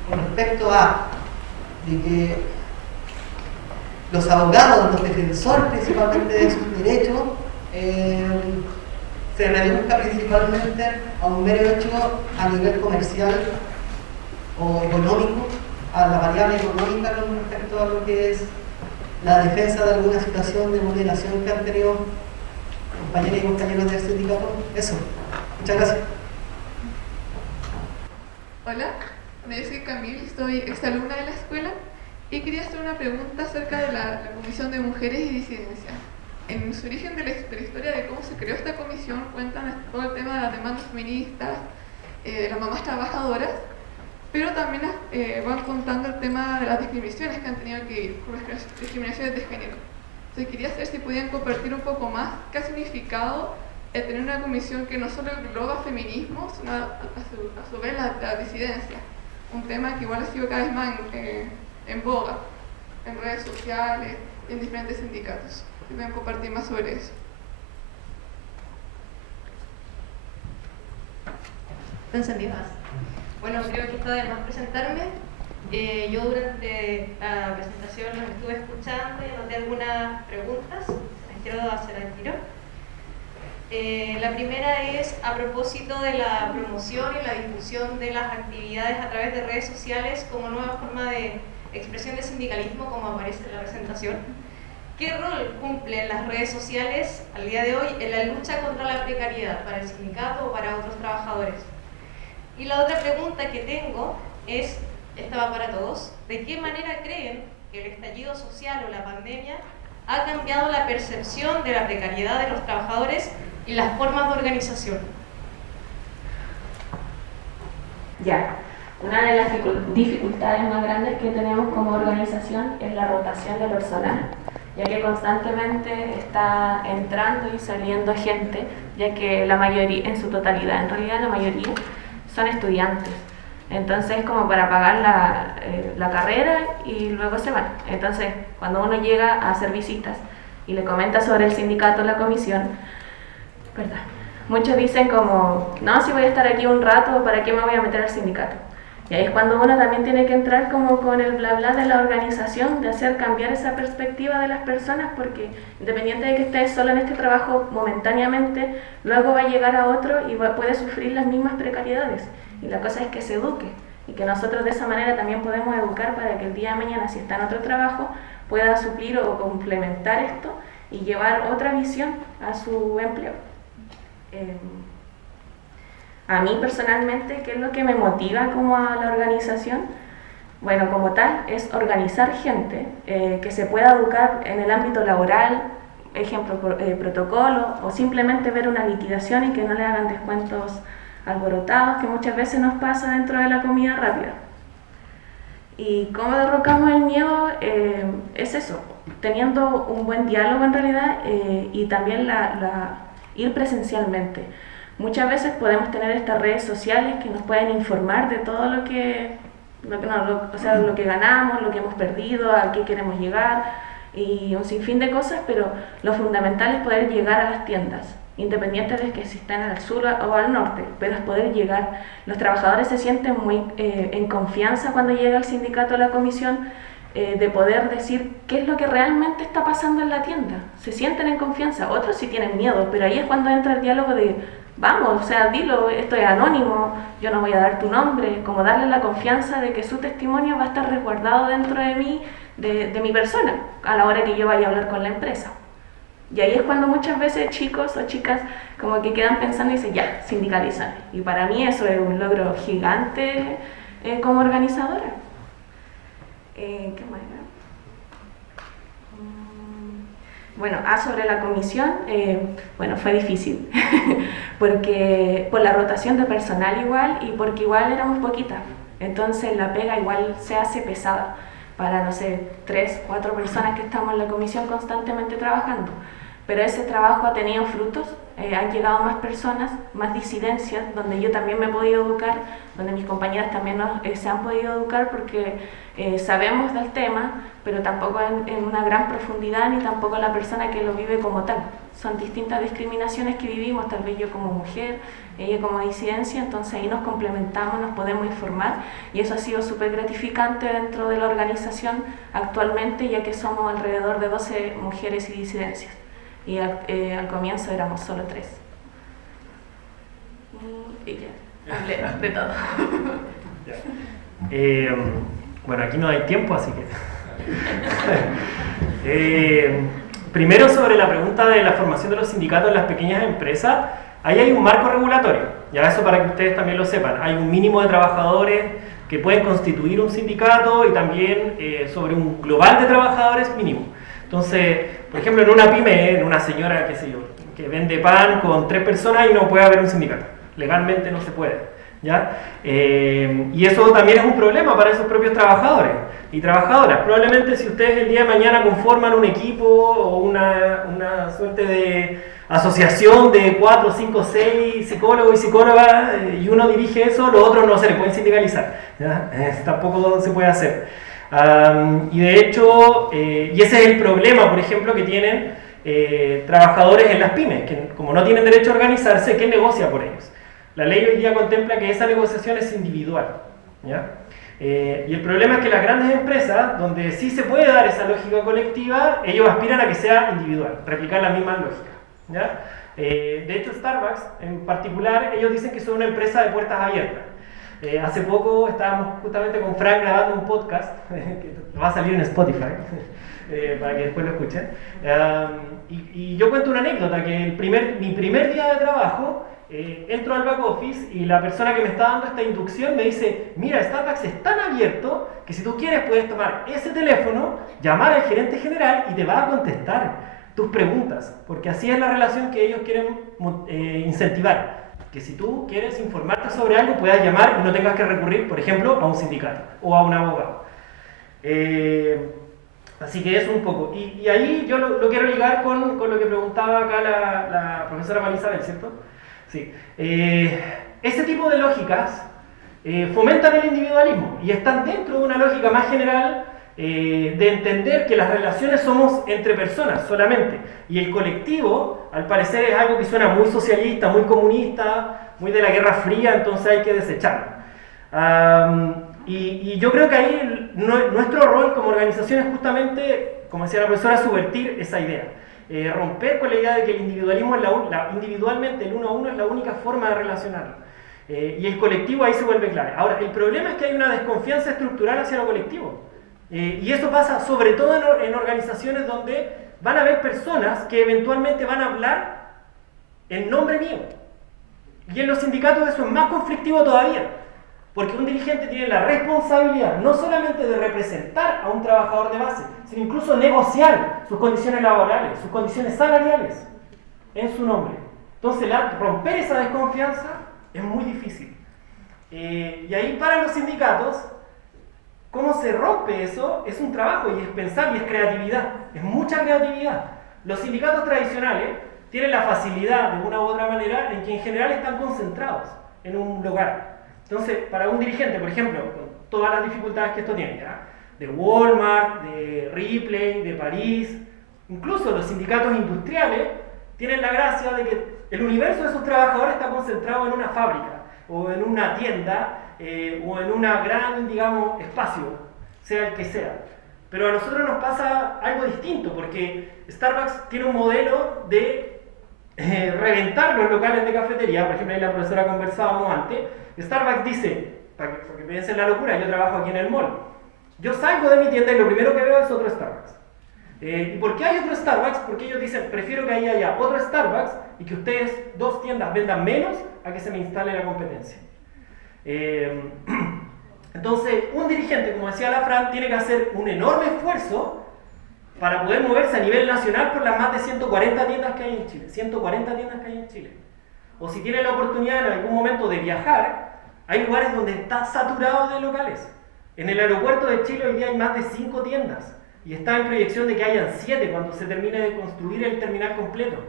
con respecto a de que los abogados, los defensores principalmente de sus derechos, se reduzca principalmente a un mero hecho a nivel comercial o económico, a la variable económica con respecto a lo que es la defensa de alguna situación de vulneración que han tenido compañeras y compañeros del sindicato? Eso. Muchas gracias. Hola, me soy Camille, soy exalumna de la escuela y quería hacer una pregunta acerca de la Comisión de Mujeres y Disidencia. En su origen de la historia de cómo se creó esta comisión cuentan todo el tema de las demandas feministas, de las mamás trabajadoras, pero también van contando el tema de las discriminaciones que han tenido que ir por las discriminaciones de género. Entonces quería saber si podían compartir un poco más qué ha significado tener una comisión que no solo engloba feminismo, sino a su vez la disidencia. Un tema que igual ha sido cada vez más en boga, en redes sociales y en diferentes sindicatos. Si pueden compartir más sobre eso. ¿Están vivas? Bueno, creo que está de más presentarme. Yo durante la presentación los estuve escuchando y anoté algunas preguntas. Les quiero hacer al tiro. La primera es a propósito de la promoción y la difusión de las actividades a través de redes sociales como nueva forma de expresión de sindicalismo, como aparece en la presentación. ¿Qué rol cumplen las redes sociales al día de hoy en la lucha contra la precariedad para el sindicato o para otros trabajadores? Y la otra pregunta que tengo es, esta va para todos, ¿de qué manera creen que el estallido social o la pandemia ha cambiado la percepción de la precariedad de los trabajadores y las formas de organización? Ya, una de las dificultades más grandes que tenemos como organización es la rotación de personal, ya que constantemente está entrando y saliendo gente, ya que la mayoría, en su totalidad, en realidad la mayoría, son estudiantes. Entonces, como para pagar la carrera y luego se van. Entonces, cuando uno llega a hacer visitas y le comenta sobre el sindicato, la comisión, ¿verdad? Muchos dicen como, no, si voy a estar aquí un rato, ¿para qué me voy a meter al sindicato? Y ahí es cuando uno también tiene que entrar como con el bla bla de la organización, de hacer cambiar esa perspectiva de las personas, porque independiente de que estés solo en este trabajo momentáneamente, luego va a llegar a otro y puede sufrir las mismas precariedades. Y la cosa es que se eduque y que nosotros de esa manera también podemos educar para que el día de mañana, si está en otro trabajo, pueda suplir o complementar esto y llevar otra visión a su empleo. A mí personalmente, ¿qué es lo que me motiva como a la organización? Bueno, como tal, es organizar gente que se pueda educar en el ámbito laboral, ejemplo, protocolo, o simplemente ver una liquidación y que no le hagan descuentos alborotados, que muchas veces nos pasa dentro de la comida rápida. ¿Y cómo derrocamos el miedo? Es eso, teniendo un buen diálogo en realidad y también ir presencialmente. Muchas veces podemos tener estas redes sociales que nos pueden informar de todo lo que ganamos, lo que hemos perdido, a qué queremos llegar y un sinfín de cosas, pero lo fundamental es poder llegar a las tiendas, independiente de que si están al sur o al norte, pero es poder llegar. Los trabajadores se sienten muy en confianza cuando llega el sindicato a la comisión, de poder decir qué es lo que realmente está pasando en la tienda. Se sienten en confianza, otros sí tienen miedo, pero ahí es cuando entra el diálogo de vamos, o sea, dilo, esto es anónimo, yo no voy a dar tu nombre, como darle la confianza de que su testimonio va a estar resguardado dentro de mí, de mi persona, a la hora que yo vaya a hablar con la empresa. Y ahí es cuando muchas veces chicos o chicas como que quedan pensando y dicen, ya, sindicalizan. Y para mí eso es un logro gigante como organizadora. ¿Qué más? Bueno, sobre la comisión, bueno, fue difícil, porque por la rotación de personal igual y porque igual éramos poquitas. Entonces la pega igual se hace pesada para, no sé, 3, 4 personas que estamos en la comisión constantemente trabajando. Pero ese trabajo ha tenido frutos han llegado más personas, más disidencias, donde yo también me he podido educar, donde mis compañeras también se han podido educar porque sabemos del tema, pero tampoco en una gran profundidad, ni tampoco la persona que lo vive como tal. Son distintas discriminaciones que vivimos, tal vez yo como mujer, ella como disidencia, entonces ahí nos complementamos, nos podemos informar, y eso ha sido súper gratificante dentro de la organización actualmente, ya que somos alrededor de 12 mujeres y disidencias, y al comienzo éramos solo 3. Y ya, hablé de todo. Bueno, aquí no hay tiempo, así que... primero, sobre la pregunta de la formación de los sindicatos en las pequeñas empresas, ahí hay un marco regulatorio, ya eso para que ustedes también lo sepan. Hay un mínimo de trabajadores que pueden constituir un sindicato y también sobre un global de trabajadores mínimo. Entonces, por ejemplo, en una pyme, en una señora, qué sé yo, que vende pan con 3 personas y no puede haber un sindicato. Legalmente no se puede. ¿Ya? Y eso también es un problema para esos propios trabajadores y trabajadoras. Probablemente si ustedes el día de mañana conforman un equipo o una suerte de asociación de 4, 5, 6 psicólogos y psicólogas y uno dirige eso, los otros no se le pueden sindicalizar, ¿ya? Tampoco se puede hacer. Y de hecho, y ese es el problema, por ejemplo, que tienen trabajadores en las pymes, que como no tienen derecho a organizarse, ¿quién negocia por ellos? La ley hoy día contempla que esa negociación es individual, ¿ya? Y el problema es que las grandes empresas, donde sí se puede dar esa lógica colectiva, ellos aspiran a que sea individual, replicar la misma lógica, ¿ya? De hecho, Starbucks en particular, ellos dicen que son una empresa de puertas abiertas. Hace poco estábamos justamente con Frank grabando un podcast, que va a salir en Spotify, para que después lo escuchen. Y yo cuento una anécdota, que mi primer día de trabajo, entro al back office y la persona que me está dando esta inducción me dice: mira, Starbucks es tan abierto que si tú quieres puedes tomar ese teléfono, llamar al gerente general y te va a contestar tus preguntas, porque así es la relación que ellos quieren incentivar, que si tú quieres informarte sobre algo puedas llamar y no tengas que recurrir, por ejemplo, a un sindicato o a un abogado. Así que eso un poco, y ahí yo lo quiero ligar con lo que preguntaba acá la profesora Marisabel, ¿cierto? Sí. Ese tipo de lógicas fomentan el individualismo y están dentro de una lógica más general de entender que las relaciones somos entre personas solamente, y el colectivo al parecer es algo que suena muy socialista, muy comunista, muy de la Guerra Fría, entonces hay que desecharlo. Y yo creo que ahí nuestro rol como organización es justamente, como decía la profesora, subvertir esa idea. Romper con la idea de que el individualismo es individualmente el uno a uno es la única forma de relacionarlo, y el colectivo ahí se vuelve clave. Ahora, el problema es que hay una desconfianza estructural hacia lo colectivo, y eso pasa sobre todo en organizaciones donde van a haber personas que eventualmente van a hablar en nombre mío, y en los sindicatos eso es más conflictivo todavía, porque un dirigente tiene la responsabilidad no solamente de representar a un trabajador de base, sino incluso negociar sus condiciones laborales, sus condiciones salariales en su nombre. Entonces, romper esa desconfianza es muy difícil. Y ahí para los sindicatos, ¿cómo se rompe eso? Es un trabajo, y es pensar, y es creatividad, es mucha creatividad. Los sindicatos tradicionales tienen la facilidad, de una u otra manera, en que en general están concentrados en un lugar. Entonces, para un dirigente, por ejemplo, con todas las dificultades que esto tiene, ¿ya? De Walmart, de Ripley, de París, incluso los sindicatos industriales tienen la gracia de que el universo de sus trabajadores está concentrado en una fábrica, o en una tienda, o en un gran, digamos, espacio, sea el que sea. Pero a nosotros nos pasa algo distinto, porque Starbucks tiene un modelo de reventar los locales de cafetería. Por ejemplo, ahí la profesora conversábamos antes. Starbucks dice, para que piensen la locura, yo trabajo aquí en el mall. Yo salgo de mi tienda y lo primero que veo es otro Starbucks. ¿Y por qué hay otro Starbucks? Porque ellos dicen, prefiero que ahí haya otro Starbucks y que ustedes, 2 tiendas, vendan menos a que se me instale la competencia. Entonces, un dirigente, como decía la Fran, tiene que hacer un enorme esfuerzo para poder moverse a nivel nacional por las más de 140 tiendas que hay en Chile. 140 tiendas que hay en Chile. O si tiene la oportunidad en algún momento de viajar, hay lugares donde está saturado de locales. En el aeropuerto de Chile hoy día hay más de 5 tiendas y está en proyección de que hayan 7 cuando se termine de construir el terminal completo.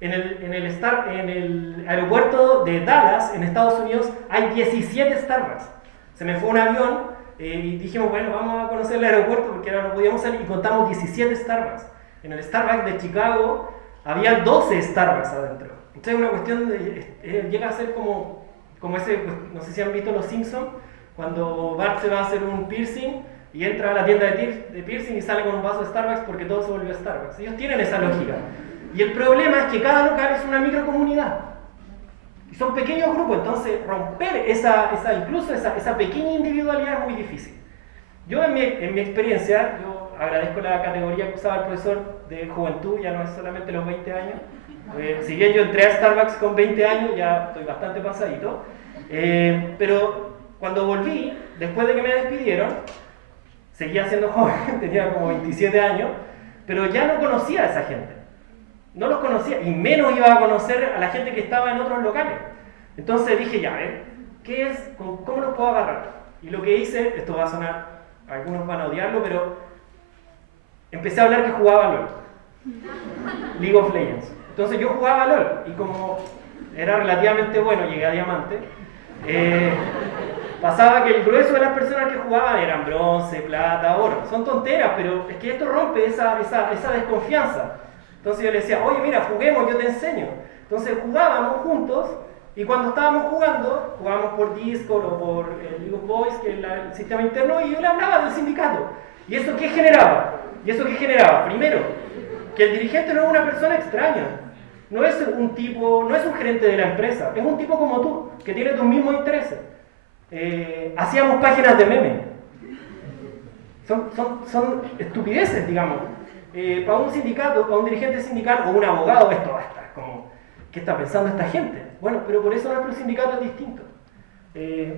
En el aeropuerto de Dallas, en Estados Unidos, hay 17 Starbucks. Se me fue un avión y dijimos, bueno, vamos a conocer el aeropuerto porque ahora no podíamos salir y contamos 17 Starbucks. En el Starbucks de Chicago había 12 Starbucks adentro. Entonces es una cuestión de, llega a ser como ese, no sé si han visto Los Simpsons, cuando Bart se va a hacer un piercing y entra a la tienda de piercing y sale con un vaso de Starbucks porque todo se volvió Starbucks. Ellos tienen esa lógica. Y el problema es que cada local es una microcomunidad. Y son pequeños grupos, entonces romper incluso esa pequeña individualidad es muy difícil. Yo en mi experiencia, yo agradezco la categoría que usaba el profesor de juventud, ya no es solamente los 20 años. Si bien yo entré a Starbucks con 20 años, ya estoy bastante pasadito. Pero cuando volví, después de que me despidieron, seguía siendo joven, tenía como 27 años, pero ya no conocía a esa gente. No los conocía, y menos iba a conocer a la gente que estaba en otros locales. Entonces dije, ya, ¿qué es? ¿Cómo los puedo agarrar? Y lo que hice, esto va a sonar, algunos van a odiarlo, pero empecé a hablar que jugaba LOL. League of Legends. Entonces yo jugaba LOL, y como era relativamente bueno, llegué a diamante, pasaba que el grueso de las personas que jugaban eran bronce, plata, oro. Son tonteras, pero es que esto rompe esa desconfianza. Entonces yo le decía, oye, mira, juguemos, yo te enseño. Entonces jugábamos juntos, y cuando estábamos jugando, jugábamos por Discord o por League of Voice, que es el sistema interno, y yo le hablaba del sindicato. ¿Y eso qué generaba? Primero, que el dirigente no es una persona extraña. No es un gerente de la empresa, es un tipo como tú, que tiene tus mismos intereses. Hacíamos páginas de memes. Son estupideces, digamos. Para un sindicato, para un dirigente sindical o un abogado, esto basta. Es como, ¿qué está pensando esta gente? Bueno, pero por eso nuestro sindicato es distinto.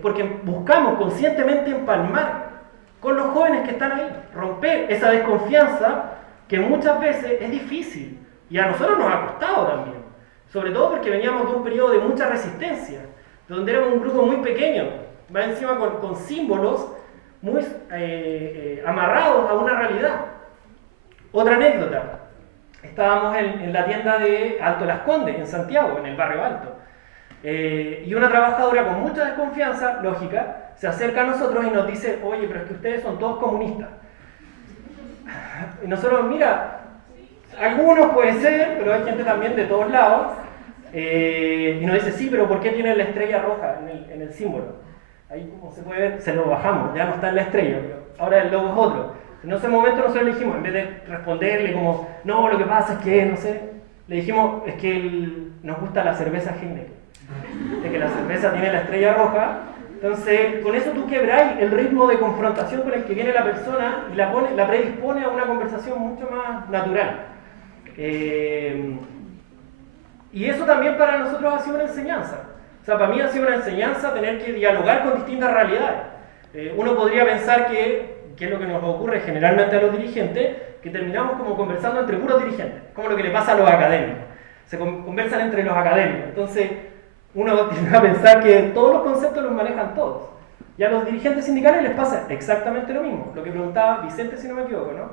Porque buscamos conscientemente empalmar con los jóvenes que están ahí, romper esa desconfianza que muchas veces es difícil. Y a nosotros nos ha costado también. Sobre todo porque veníamos de un periodo de mucha resistencia, donde éramos un grupo muy pequeño, va encima con símbolos muy amarrados a una realidad. Otra anécdota, estábamos en la tienda de Alto Las Condes, en Santiago, en el barrio Alto, y una trabajadora con mucha desconfianza, lógica, se acerca a nosotros y nos dice, oye, pero es que ustedes son todos comunistas. Y nosotros, mira, algunos puede ser, pero hay gente también de todos lados, y nos dice, sí, pero ¿por qué tienen la estrella roja en el símbolo? Ahí como se puede ver, se lo bajamos, ya no está en la estrella, ahora el logo es otro. En ese momento nosotros le dijimos, en vez de responderle como, no, lo que pasa es que, no sé, le dijimos, es que nos gusta la cerveza Heineken, de que la cerveza tiene la estrella roja, entonces con eso tú quebráis el ritmo de confrontación con el que viene la persona y la predispone a una conversación mucho más natural. Y eso también para nosotros ha sido una enseñanza. O sea, para mí ha sido una enseñanza tener que dialogar con distintas realidades. Uno podría pensar que es lo que nos ocurre generalmente a los dirigentes, que terminamos como conversando entre puros dirigentes, como lo que le pasa a los académicos. Se conversan entre los académicos. Entonces, uno tiende a pensar que todos los conceptos los manejan todos. Y a los dirigentes sindicales les pasa exactamente lo mismo. Lo que preguntaba Vicente, si no me equivoco, ¿no?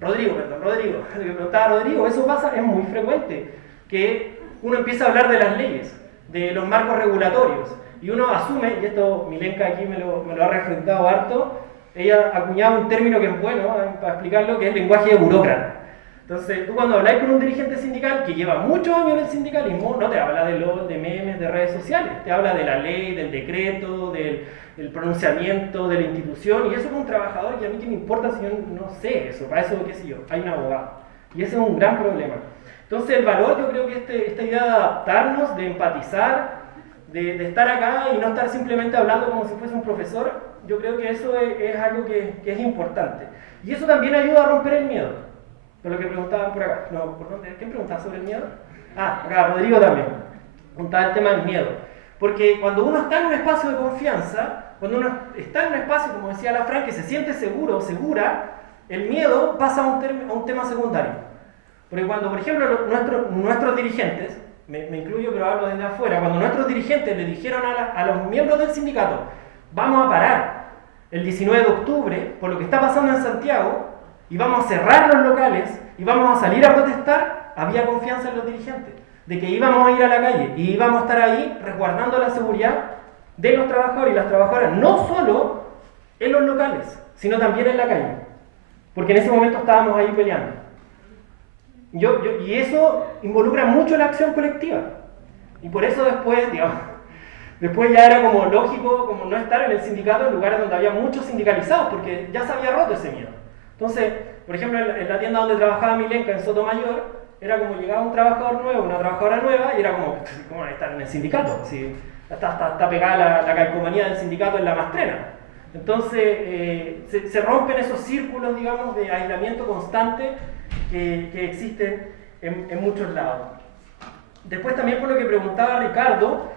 Rodrigo. Lo que preguntaba Rodrigo, eso pasa, es muy frecuente. Que uno empieza a hablar de las leyes, de los marcos regulatorios. Y uno asume, y esto Milenka aquí me lo ha refrendado harto, ella acuñaba un término que es bueno para explicarlo, que es el lenguaje de burócrata. Entonces, tú cuando hablas con un dirigente sindical que lleva muchos años en el sindicalismo, no te habla de memes, de redes sociales, te habla de la ley, del decreto, del pronunciamiento, de la institución, y eso es un trabajador, y a mí qué me importa si yo no sé eso, para eso, qué sé yo, hay un abogado. Y ese es un gran problema. Entonces, el valor, yo creo que esta idea de adaptarnos, de empatizar, de estar acá y no estar simplemente hablando como si fuese un profesor, yo creo que eso es algo que es importante. Y eso también ayuda a romper el miedo. Por lo que preguntaban por acá. No, ¿por dónde? ¿Quién preguntaba sobre el miedo? Ah, acá, Rodrigo también. Preguntaba el tema del miedo. Porque cuando uno está en un espacio de confianza, cuando uno está en un espacio, como decía la Fran, que se siente seguro o segura, el miedo pasa a un tema secundario. Porque cuando, por ejemplo, nuestros dirigentes, me incluyo pero hablo desde afuera, cuando nuestros dirigentes le dijeron a los miembros del sindicato, vamos a parar el 19 de octubre por lo que está pasando en Santiago y vamos a cerrar los locales y vamos a salir a protestar, había confianza en los dirigentes, de que íbamos a ir a la calle y íbamos a estar ahí resguardando la seguridad de los trabajadores y las trabajadoras, no solo en los locales, sino también en la calle, porque en ese momento estábamos ahí peleando. Y eso involucra mucho la acción colectiva, y por eso después, digamos, después ya era como lógico como no estar en el sindicato en lugares donde había muchos sindicalizados, porque ya se había roto ese miedo. Entonces, por ejemplo, en la tienda donde trabajaba Milenka en Sotomayor, era como llegaba un trabajador nuevo, una trabajadora nueva, y era como, ¿cómo van a estar en el sindicato? Si está pegada la calcomanía del sindicato en la mastrena. Entonces, se rompen esos círculos, digamos, de aislamiento constante que existen en muchos lados. Después también por lo que preguntaba Ricardo,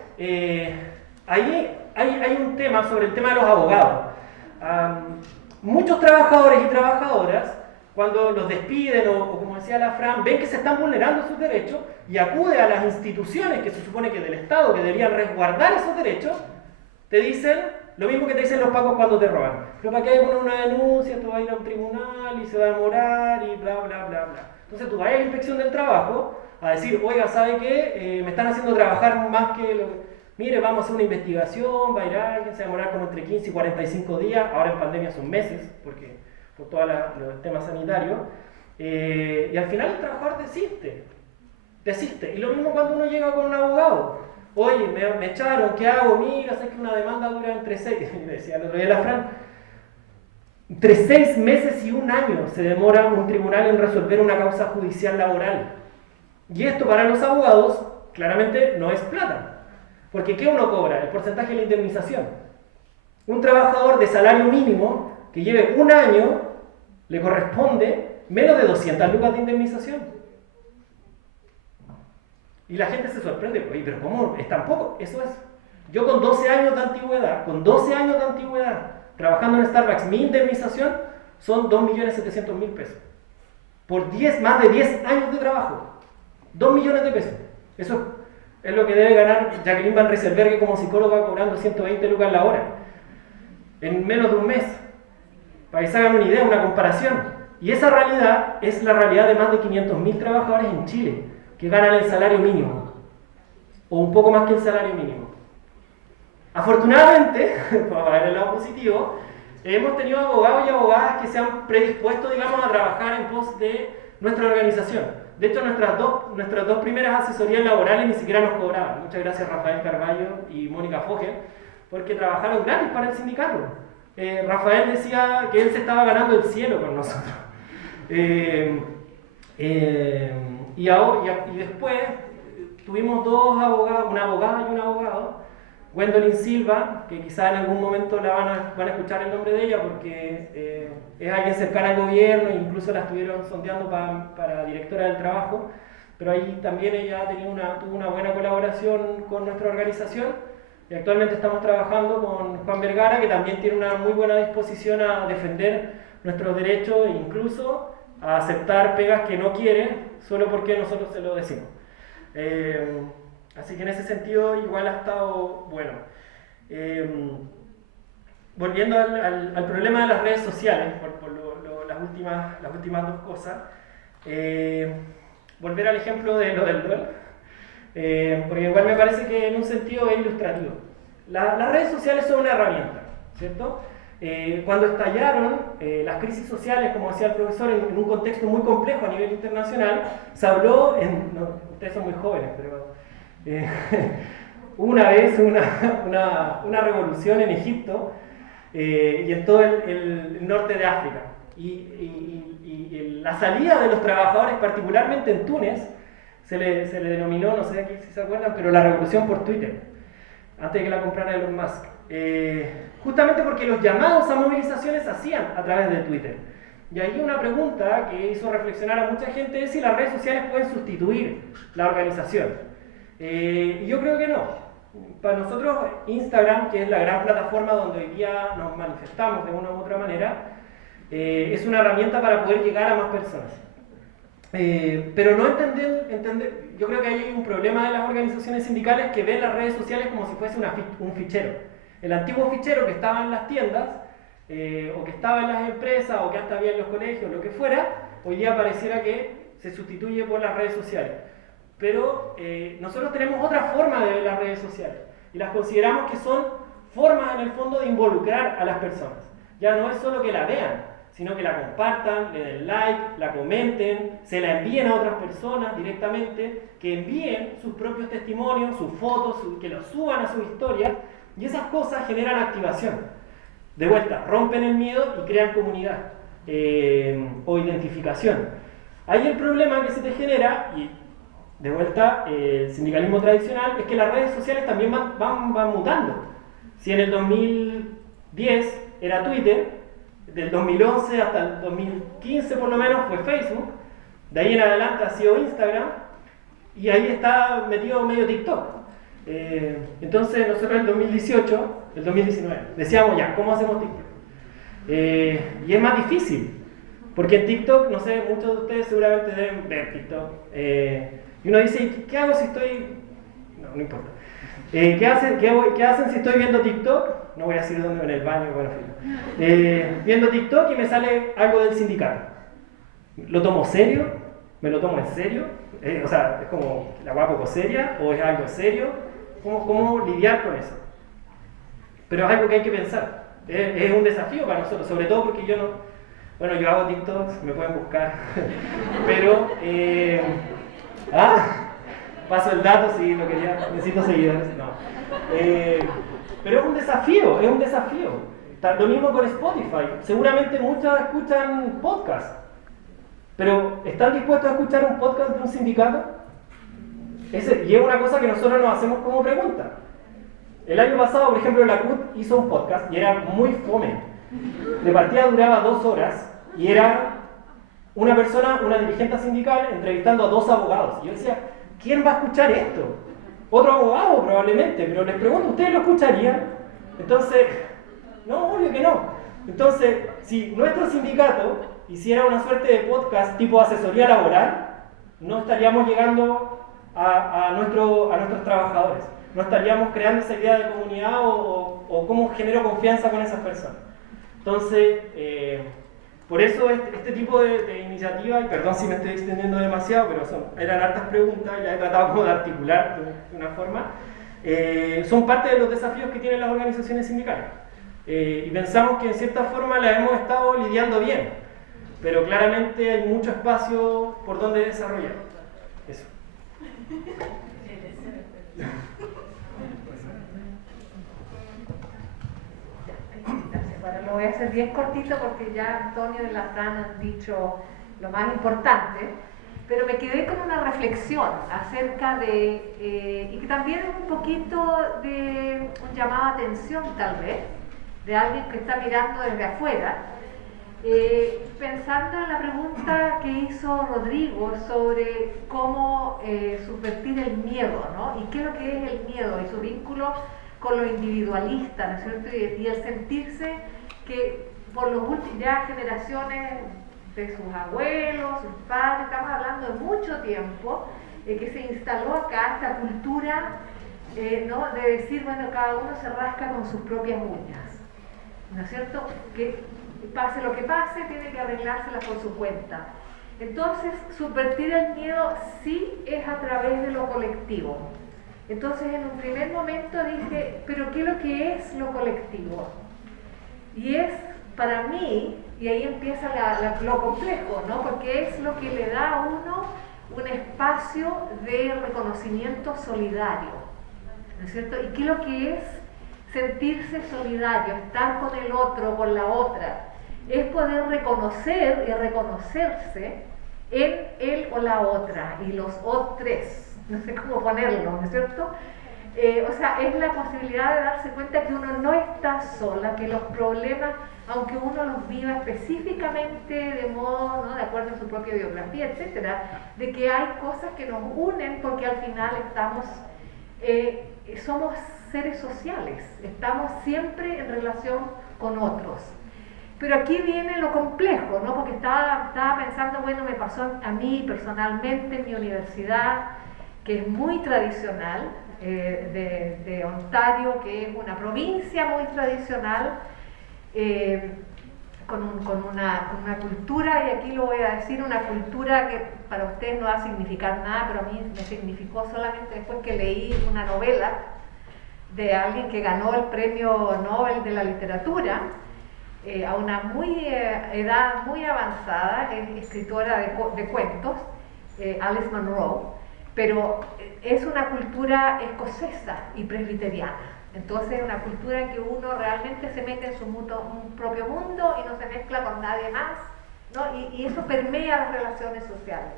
ahí hay un tema sobre el tema de los abogados. Muchos trabajadores y trabajadoras, cuando los despiden o como decía la Fran, ven que se están vulnerando sus derechos y acuden a las instituciones que se supone que del Estado, que deberían resguardar esos derechos, te dicen lo mismo que te dicen los pacos cuando te roban. Pero para que haya una denuncia, esto va a ir a un tribunal y se va a demorar y bla, bla, bla, bla. Entonces tú vas a la inspección del trabajo a decir, oiga, ¿sabe qué? Me están haciendo trabajar más que lo que... Mire, vamos a hacer una investigación, va a ir alguien, se va a demorar como entre 15 y 45 días, ahora en pandemia son meses, porque por todos los temas sanitarios, y al final el trabajador desiste. Y lo mismo cuando uno llega con un abogado. Oye, me echaron, ¿qué hago? Mira, sé que una demanda dura entre 6, me decía el otro día la Fran, entre 6 meses y 1 año se demora un tribunal en resolver una causa judicial laboral. Y esto para los abogados claramente no es plata. Porque ¿qué uno cobra? El porcentaje de la indemnización. Un trabajador de salario mínimo que lleve 1 año le corresponde menos de 200 lucas de indemnización. Y la gente se sorprende, oye, pero ¿cómo es tan poco? Eso es. Yo con 12 años de antigüedad, trabajando en Starbucks, mi indemnización son 2.700.000 pesos. Por más de 10 años de trabajo. 2 millones de pesos. Eso es lo que debe ganar Jacqueline Van Rieselberghe como psicóloga cobrando 120 lucas la hora. En menos de un mes. Para que se hagan una idea, una comparación. Y esa realidad es la realidad de más de 500.000 trabajadores en Chile que ganan el salario mínimo. O un poco más que el salario mínimo. Afortunadamente, para ver el lado positivo, hemos tenido abogados y abogadas que se han predispuesto, digamos, a trabajar en pos de nuestra organización. De hecho, nuestras dos primeras asesorías laborales ni siquiera nos cobraban. Muchas gracias Rafael Carballo y Mónica Fogel, porque trabajaron gratis para el sindicato. Rafael decía que él se estaba ganando el cielo con nosotros. Y después tuvimos 2 abogados, una abogada y un abogado, Gwendolyn Silva, que quizá en algún momento van a escuchar el nombre de ella porque es alguien cercana al gobierno, incluso la estuvieron sondeando para directora del trabajo, pero ahí también ella tuvo una buena colaboración con nuestra organización, y actualmente estamos trabajando con Juan Vergara, que también tiene una muy buena disposición a defender nuestros derechos e incluso a aceptar pegas que no quiere solo porque nosotros se lo decimos. Así que en ese sentido igual ha estado bueno. Volviendo al problema de las redes sociales, por las últimas 2 cosas, volver al ejemplo de lo del rol, porque igual me parece que en un sentido es ilustrativo. Las redes sociales son una herramienta, ¿cierto? Cuando estallaron las crisis sociales, como decía el profesor, en un contexto muy complejo a nivel internacional, se habló, ustedes son muy jóvenes, pero una vez una revolución en Egipto y en todo el norte de África. Y la salida de los trabajadores, particularmente en Túnez, se le denominó, no sé si se acuerdan, pero la revolución por Twitter, antes de que la comprara Elon Musk. Justamente porque los llamados a movilizaciones se hacían a través de Twitter. Y ahí una pregunta que hizo reflexionar a mucha gente es si las redes sociales pueden sustituir la organización. Y yo creo que no. Para nosotros Instagram, que es la gran plataforma donde hoy día nos manifestamos de una u otra manera, es una herramienta para poder llegar a más personas. Pero no entender, yo creo que hay un problema de las organizaciones sindicales que ven las redes sociales como si fuese un fichero. El antiguo fichero que estaba en las tiendas, o que estaba en las empresas, o que hasta había en los colegios, lo que fuera, hoy día pareciera que se sustituye por las redes sociales. Pero nosotros tenemos otra forma de ver las redes sociales y las consideramos que son formas en el fondo de involucrar a las personas. Ya no es solo que la vean, sino que la compartan, le den like, la comenten, se la envíen a otras personas directamente, que envíen sus propios testimonios, sus fotos, que los suban a su historia, y esas cosas generan activación. De vuelta, rompen el miedo y crean comunidad o identificación. Ahí el problema que se te genera, y de vuelta, el sindicalismo tradicional, es que las redes sociales también van mutando. Si en el 2010 era Twitter, del 2011 hasta el 2015 por lo menos fue Facebook, de ahí en adelante ha sido Instagram, y ahí está metido medio TikTok. Entonces nosotros en el 2019, decíamos ya, ¿cómo hacemos TikTok? Y es más difícil, porque en TikTok, no sé, muchos de ustedes seguramente deben ver TikTok, y uno dice, ¿qué hago si estoy...? No importa. ¿Qué hacen si estoy viendo TikTok? No voy a decir dónde, en el baño, bueno, viendo TikTok y me sale algo del sindicato. ¿Lo tomo serio? ¿Me lo tomo en serio? O sea, ¿es como la hueá poco seria? ¿O es algo serio? ¿Cómo lidiar con eso? Pero es algo que hay que pensar. Es un desafío para nosotros, sobre todo porque yo no... Bueno, yo hago TikToks, me pueden buscar. Pero... paso el dato si lo quería, necesito seguidores, no. Pero es un desafío, Lo mismo con Spotify. Seguramente muchos escuchan podcasts, pero ¿están dispuestos a escuchar un podcast de un sindicato? Y es una cosa que nosotros nos hacemos como pregunta. El año pasado, por ejemplo, la CUT hizo un podcast y era muy fome. De partida duraba 2 horas y era una persona, una dirigente sindical, entrevistando a 2 abogados. Y yo decía, ¿quién va a escuchar esto? Otro abogado probablemente, pero les pregunto, ¿ustedes lo escucharían? Entonces, no, obvio que no. Entonces, si nuestro sindicato hiciera una suerte de podcast tipo asesoría laboral, no estaríamos llegando a nuestros trabajadores. No estaríamos creando esa idea de comunidad o cómo genero confianza con esas personas. Entonces, por eso este tipo de iniciativa, y perdón si me estoy extendiendo demasiado, pero eran hartas preguntas, ya he tratado como de articular de una forma, son parte de los desafíos que tienen las organizaciones sindicales. Y pensamos que en cierta forma la hemos estado lidiando bien, pero claramente hay mucho espacio por donde desarrollar. Eso. Bueno, lo voy a hacer bien cortito porque ya Antonio y la Fran han dicho lo más importante, pero me quedé con una reflexión acerca de, y que también es un poquito de un llamado a atención tal vez, de alguien que está mirando desde afuera, pensando en la pregunta que hizo Rodrigo sobre cómo subvertir el miedo, ¿no? Y qué es lo que es el miedo y su vínculo con lo individualista, ¿no es cierto? Y el sentirse que por los últimos ya generaciones de sus abuelos, sus padres, estamos hablando de mucho tiempo, que se instaló acá esta cultura, ¿no? De decir, bueno, cada uno se rasca con sus propias uñas, ¿no es cierto? Que pase lo que pase, tiene que arreglársela por su cuenta. Entonces, subvertir el miedo sí es a través de lo colectivo. Entonces, en un primer momento dije, ¿pero qué es lo que es lo colectivo? Y es, para mí, y ahí empieza lo complejo, ¿no? Porque es lo que le da a uno un espacio de reconocimiento solidario, ¿no es cierto? ¿Y qué es lo que es sentirse solidario, estar con el otro, con la otra? Es poder reconocer y reconocerse en él o la otra, y los otros. No sé cómo ponerlo, ¿no es cierto? O sea, es la posibilidad de darse cuenta que uno no está sola, que los problemas, aunque uno los viva específicamente de modo, ¿no? De acuerdo a su propia biografía, etcétera, de que hay cosas que nos unen porque al final somos seres sociales, estamos siempre en relación con otros. Pero aquí viene lo complejo, ¿no? Porque estaba pensando, bueno, me pasó a mí personalmente en mi universidad, que es muy tradicional, de Ontario, que es una provincia muy tradicional, con una cultura, y aquí lo voy a decir, una cultura que para ustedes no va a significar nada, pero a mí me significó solamente después que leí una novela de alguien que ganó el premio Nobel de la literatura a una edad muy avanzada, escritora de cuentos, Alice Munro, pero es una cultura escocesa y presbiteriana. Entonces es una cultura en que uno realmente se mete en su propio mundo y no se mezcla con nadie más, ¿no? Y eso permea las relaciones sociales.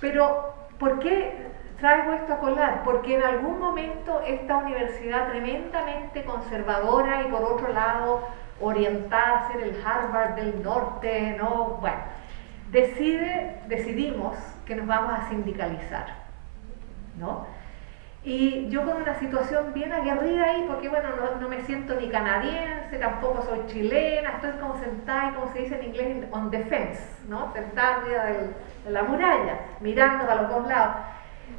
Pero, ¿por qué traigo esto a colar? Porque en algún momento esta universidad tremendamente conservadora y por otro lado orientada a ser el Harvard del norte, ¿no? Bueno, decidimos que nos vamos a sindicalizar, ¿no? Y yo con una situación bien aguerrida ahí, porque bueno, no me siento ni canadiense, tampoco soy chilena, estoy como sentada y como se dice en inglés, on the fence, ¿no? Sentada arriba de la muralla, mirando a los dos lados.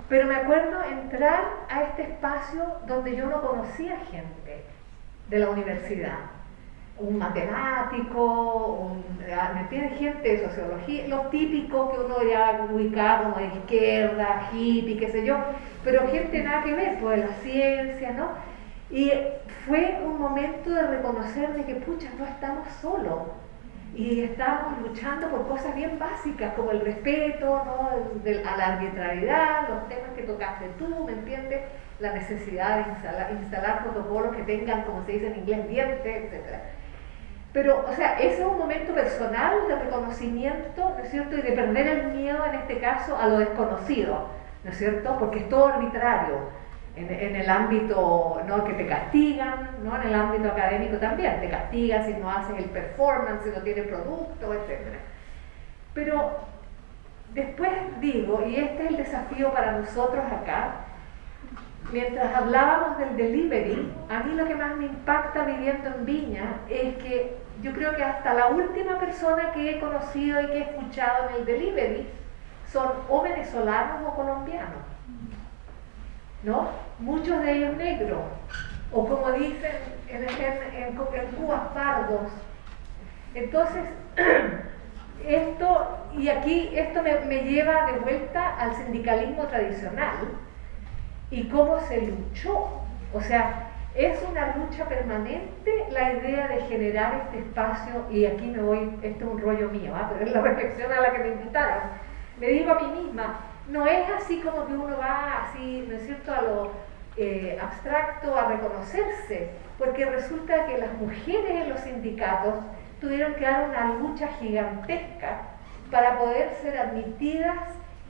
Pero me acuerdo entrar a este espacio donde yo no conocía gente de la universidad. Un matemático, me tiene gente de sociología, los típicos que uno ya ubicaba como de izquierda, hippie, qué sé yo, pero gente nada que ver, pues de la ciencia, ¿no? Y fue un momento de reconocer de que, pucha, no estamos solos. Y estábamos luchando por cosas bien básicas, como el respeto, ¿no? A la arbitrariedad, los temas que tocaste tú, ¿me entiendes? La necesidad de instalar protocolos que tengan, como se dice en inglés, dientes, etc. Pero, o sea, ese es un momento personal de reconocimiento, ¿no es cierto? Y de perder el miedo, en este caso, a lo desconocido, ¿no es cierto? Porque es todo arbitrario. En el ámbito, ¿no?, que te castigan, ¿no? En el ámbito académico también, te castigan si no haces el performance, si no tienes producto, etc. Pero después digo, y este es el desafío para nosotros acá, mientras hablábamos del delivery, a mí lo que más me impacta viviendo en Viña es que yo creo que hasta la última persona que he conocido y que he escuchado en el delivery son o venezolanos o colombianos, ¿no? Muchos de ellos negros, o como dicen en Cuba, pardos. Entonces, esto me lleva de vuelta al sindicalismo tradicional y cómo se luchó. O sea, es una lucha permanente la idea de generar este espacio, y aquí me voy, esto es un rollo mío, pero es la reflexión a la que me invitaron. Me digo a mí misma, no es así como que uno va así, ¿no es cierto?, a lo abstracto, a reconocerse, porque resulta que las mujeres en los sindicatos tuvieron que dar una lucha gigantesca para poder ser admitidas,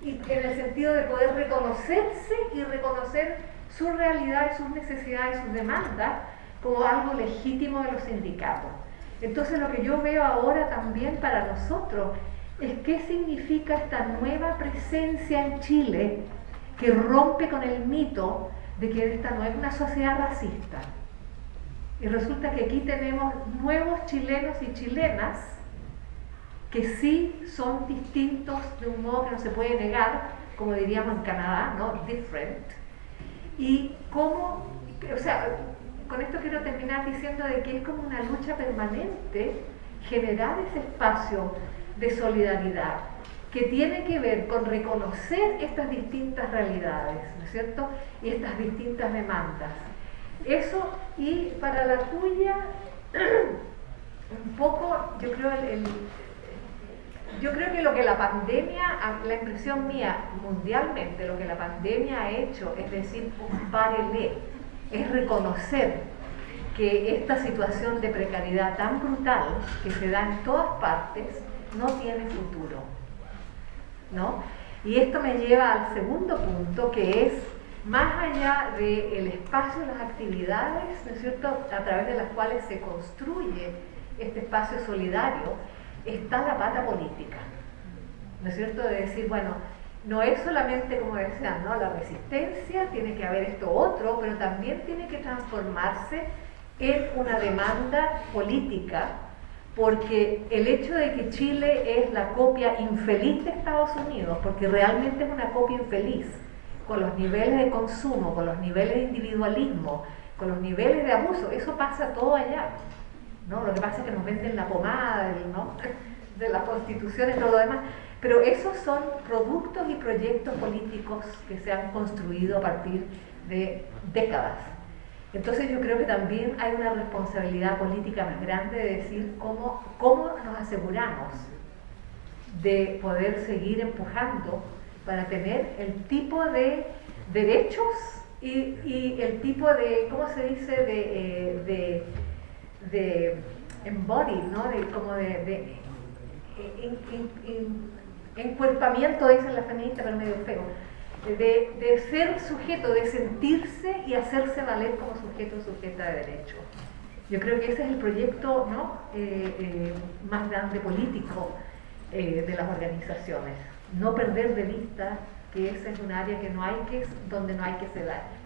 y en el sentido de poder reconocerse y reconocer su realidad y sus necesidades y sus demandas como algo legítimo de los sindicatos. Entonces lo que yo veo ahora también para nosotros es qué significa esta nueva presencia en Chile que rompe con el mito de que esta no es una sociedad racista. Y resulta que aquí tenemos nuevos chilenos y chilenas que sí son distintos de un modo que no se puede negar, como diríamos en Canadá, ¿no? Different. Y cómo, o sea, con esto quiero terminar diciendo de que es como una lucha permanente generar ese espacio de solidaridad que tiene que ver con reconocer estas distintas realidades, ¿no es cierto?, y estas distintas demandas. Eso, y para la tuya, un poco, yo creo que lo que la pandemia, la impresión mía mundialmente, lo que la pandemia ha hecho es decir, párele, es reconocer que esta situación de precariedad tan brutal que se da en todas partes no tiene futuro, ¿no? Y esto me lleva al segundo punto, que es, más allá del espacio, las actividades, ¿no es cierto?, a través de las cuales se construye este espacio solidario, está la pata política, ¿no es cierto?, de decir, bueno, no es solamente, como decían, ¿no?, la resistencia, tiene que haber esto otro, pero también tiene que transformarse en una demanda política, porque el hecho de que Chile es la copia infeliz de Estados Unidos, porque realmente es una copia infeliz, con los niveles de consumo, con los niveles de individualismo, con los niveles de abuso, eso pasa todo allá, ¿no? Lo que pasa es que nos venden la pomada, ¿no? De la Constitución y todo lo demás, pero esos son productos y proyectos políticos que se han construido a partir de décadas. Entonces yo creo que también hay una responsabilidad política más grande de decir cómo nos aseguramos de poder seguir empujando para tener el tipo de derechos y el tipo de, ¿cómo se dice?, de embody, ¿no? De encuerpamiento, dicen las feministas, pero medio feo, de ser sujeto, de sentirse y hacerse valer como sujeto o sujeta de derecho. Yo creo que ese es el proyecto, ¿no? Más grande político de las organizaciones. No perder de vista que ese es un área que donde no hay que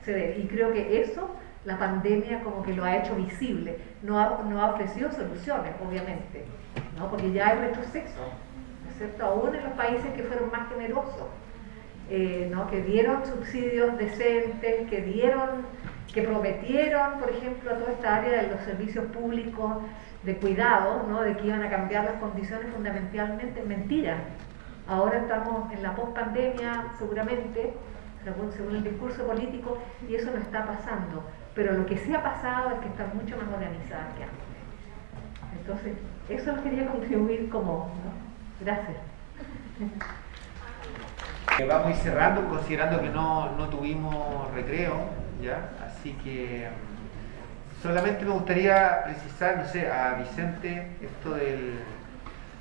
ceder. Y creo que eso la pandemia como que lo ha hecho visible. No ha ofrecido soluciones, obviamente, ¿no? Porque ya hay retroceso, ¿no es cierto? Aún en los países que fueron más generosos, ¿no? Que dieron subsidios decentes, que prometieron, por ejemplo, a toda esta área de los servicios públicos de cuidado, ¿no? De que iban a cambiar las condiciones fundamentalmente. Mentira. Ahora estamos en la post-pandemia, seguramente, según el discurso político, y eso no está pasando. Pero lo que sí ha pasado es que están mucho más organizadas que antes. Entonces, eso lo quería contribuir como, ¿no? Gracias. Vamos a ir cerrando, considerando que no tuvimos recreo, ¿ya? Así que solamente me gustaría precisar, no sé, a Vicente, esto del...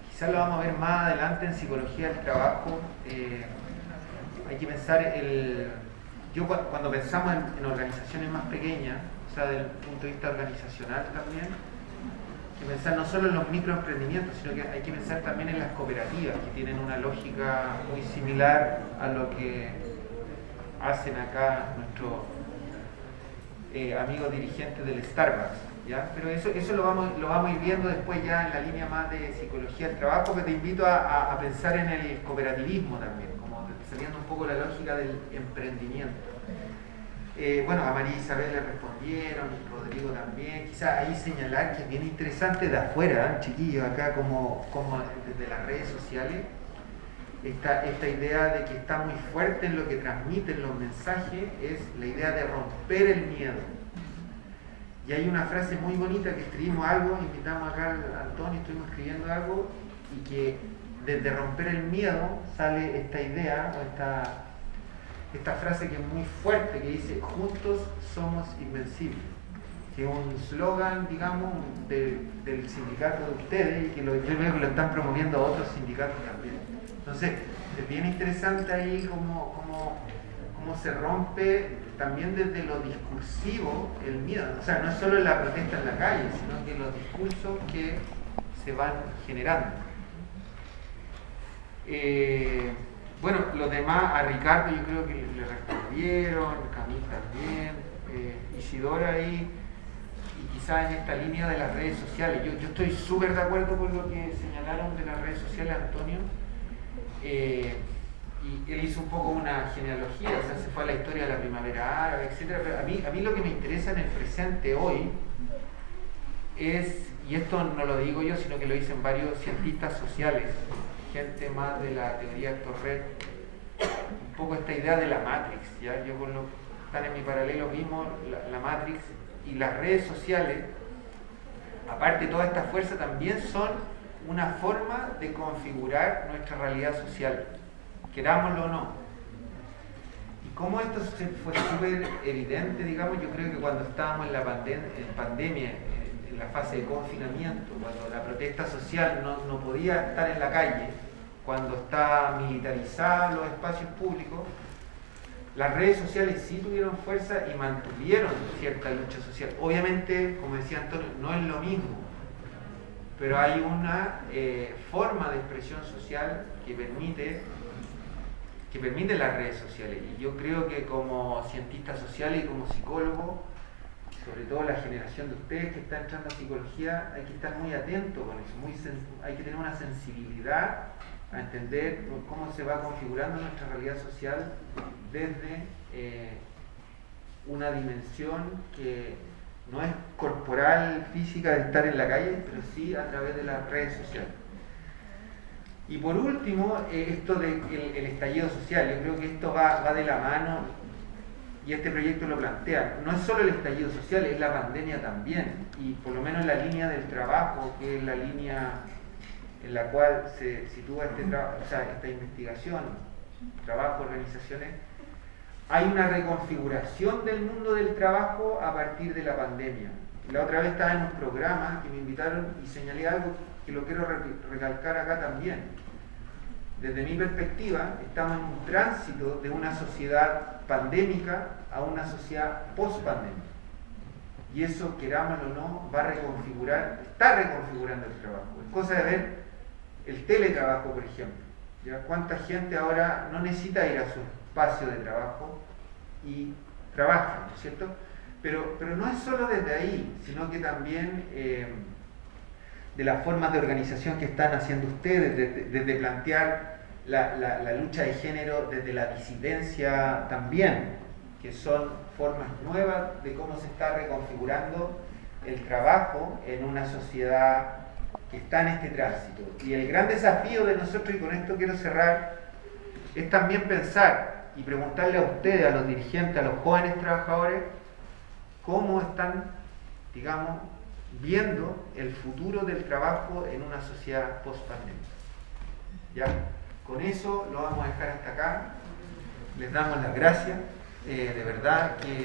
Quizás lo vamos a ver más adelante en psicología del trabajo. Hay que pensar cuando pensamos en organizaciones más pequeñas, o sea, desde el punto de vista organizacional también, hay que pensar no solo en los microemprendimientos, sino que hay que pensar también en las cooperativas, que tienen una lógica muy similar a lo que hacen acá nuestros amigos dirigentes del Starbucks, ¿ya? Pero eso lo vamos a ir viendo después ya en la línea más de psicología del trabajo, pero te invito a pensar en el cooperativismo también, como saliendo un poco la lógica del emprendimiento. Bueno, a María Isabel le respondieron, Rodrigo también. Quizás ahí señalar que es bien interesante de afuera, chiquillos, acá como desde las redes sociales, esta idea de que está muy fuerte en lo que transmiten los mensajes, es la idea de romper el miedo. Y hay una frase muy bonita que escribimos algo, invitamos acá al Antonio, estuvimos escribiendo algo, y que desde romper el miedo sale esta idea, o esta frase que es muy fuerte, que dice: juntos somos invencibles, que es un slogan, digamos, del sindicato de ustedes, y que lo están promoviendo a otros sindicatos también. Entonces, es bien interesante ahí cómo se rompe también desde lo discursivo el miedo. O sea, no es solo la protesta en la calle, sino que los discursos que se van generando. Bueno, los demás, a Ricardo yo creo que le respondieron, Camil también, Isidora ahí, y quizás en esta línea de las redes sociales. Yo estoy súper de acuerdo con lo que señalaron de las redes sociales, Antonio, y él hizo un poco una genealogía, o sea, se fue a la historia de la primavera árabe, etc. Pero a mí lo que me interesa en el presente hoy es, y esto no lo digo yo, sino que lo dicen varios cientistas sociales, gente más de la teoría de Torres, un poco esta idea de la Matrix, ¿ya? Yo con lo que están en mi paralelo mismo, la Matrix y las redes sociales, aparte de toda esta fuerza, también son una forma de configurar nuestra realidad social, querámoslo o no. Y como esto fue súper evidente, digamos, yo creo que cuando estábamos en la pandemia, en la fase de confinamiento, cuando la protesta social no podía estar en la calle, cuando está militarizada los espacios públicos, las redes sociales sí tuvieron fuerza y mantuvieron cierta lucha social. Obviamente, como decía Antonio, no es lo mismo, pero hay una forma de expresión social que permite las redes sociales. Y yo creo que como cientista social y como psicólogo, sobre todo la generación de ustedes que está entrando a psicología, hay que estar muy atento con eso, hay que tener una sensibilidad a entender cómo se va configurando nuestra realidad social desde una dimensión que no es corporal física de estar en la calle, pero sí a través de las redes sociales. Y por último, esto del estallido social. Yo creo que esto va de la mano, y este proyecto lo plantea. No es solo el estallido social, es la pandemia también. Y por lo menos en la línea del trabajo, que es la línea en la cual se sitúa esta investigación, trabajo, organizaciones, hay una reconfiguración del mundo del trabajo a partir de la pandemia. La otra vez estaba en un programa que me invitaron y señalé algo que lo quiero recalcar acá también. Desde mi perspectiva, estamos en un tránsito de una sociedad pandémica a una sociedad post-pandémica. Y eso, querámoslo o no, está reconfigurando el trabajo. Es cosa de ver el teletrabajo, por ejemplo. ¿Ya? ¿Cuánta gente ahora no necesita ir a su espacio de trabajo y trabaja, ¿no es cierto? Pero no es solo desde ahí, sino que también de las formas de organización que están haciendo ustedes, desde plantear la lucha de género, desde la disidencia también, que son formas nuevas de cómo se está reconfigurando el trabajo en una sociedad que está en este tránsito. Y el gran desafío de nosotros, y con esto quiero cerrar, es también pensar y preguntarle a ustedes, a los dirigentes, a los jóvenes trabajadores, cómo están, digamos, viendo el futuro del trabajo en una sociedad post-pandémica. Ya, con eso lo vamos a dejar hasta acá. Les damos las gracias, de verdad que...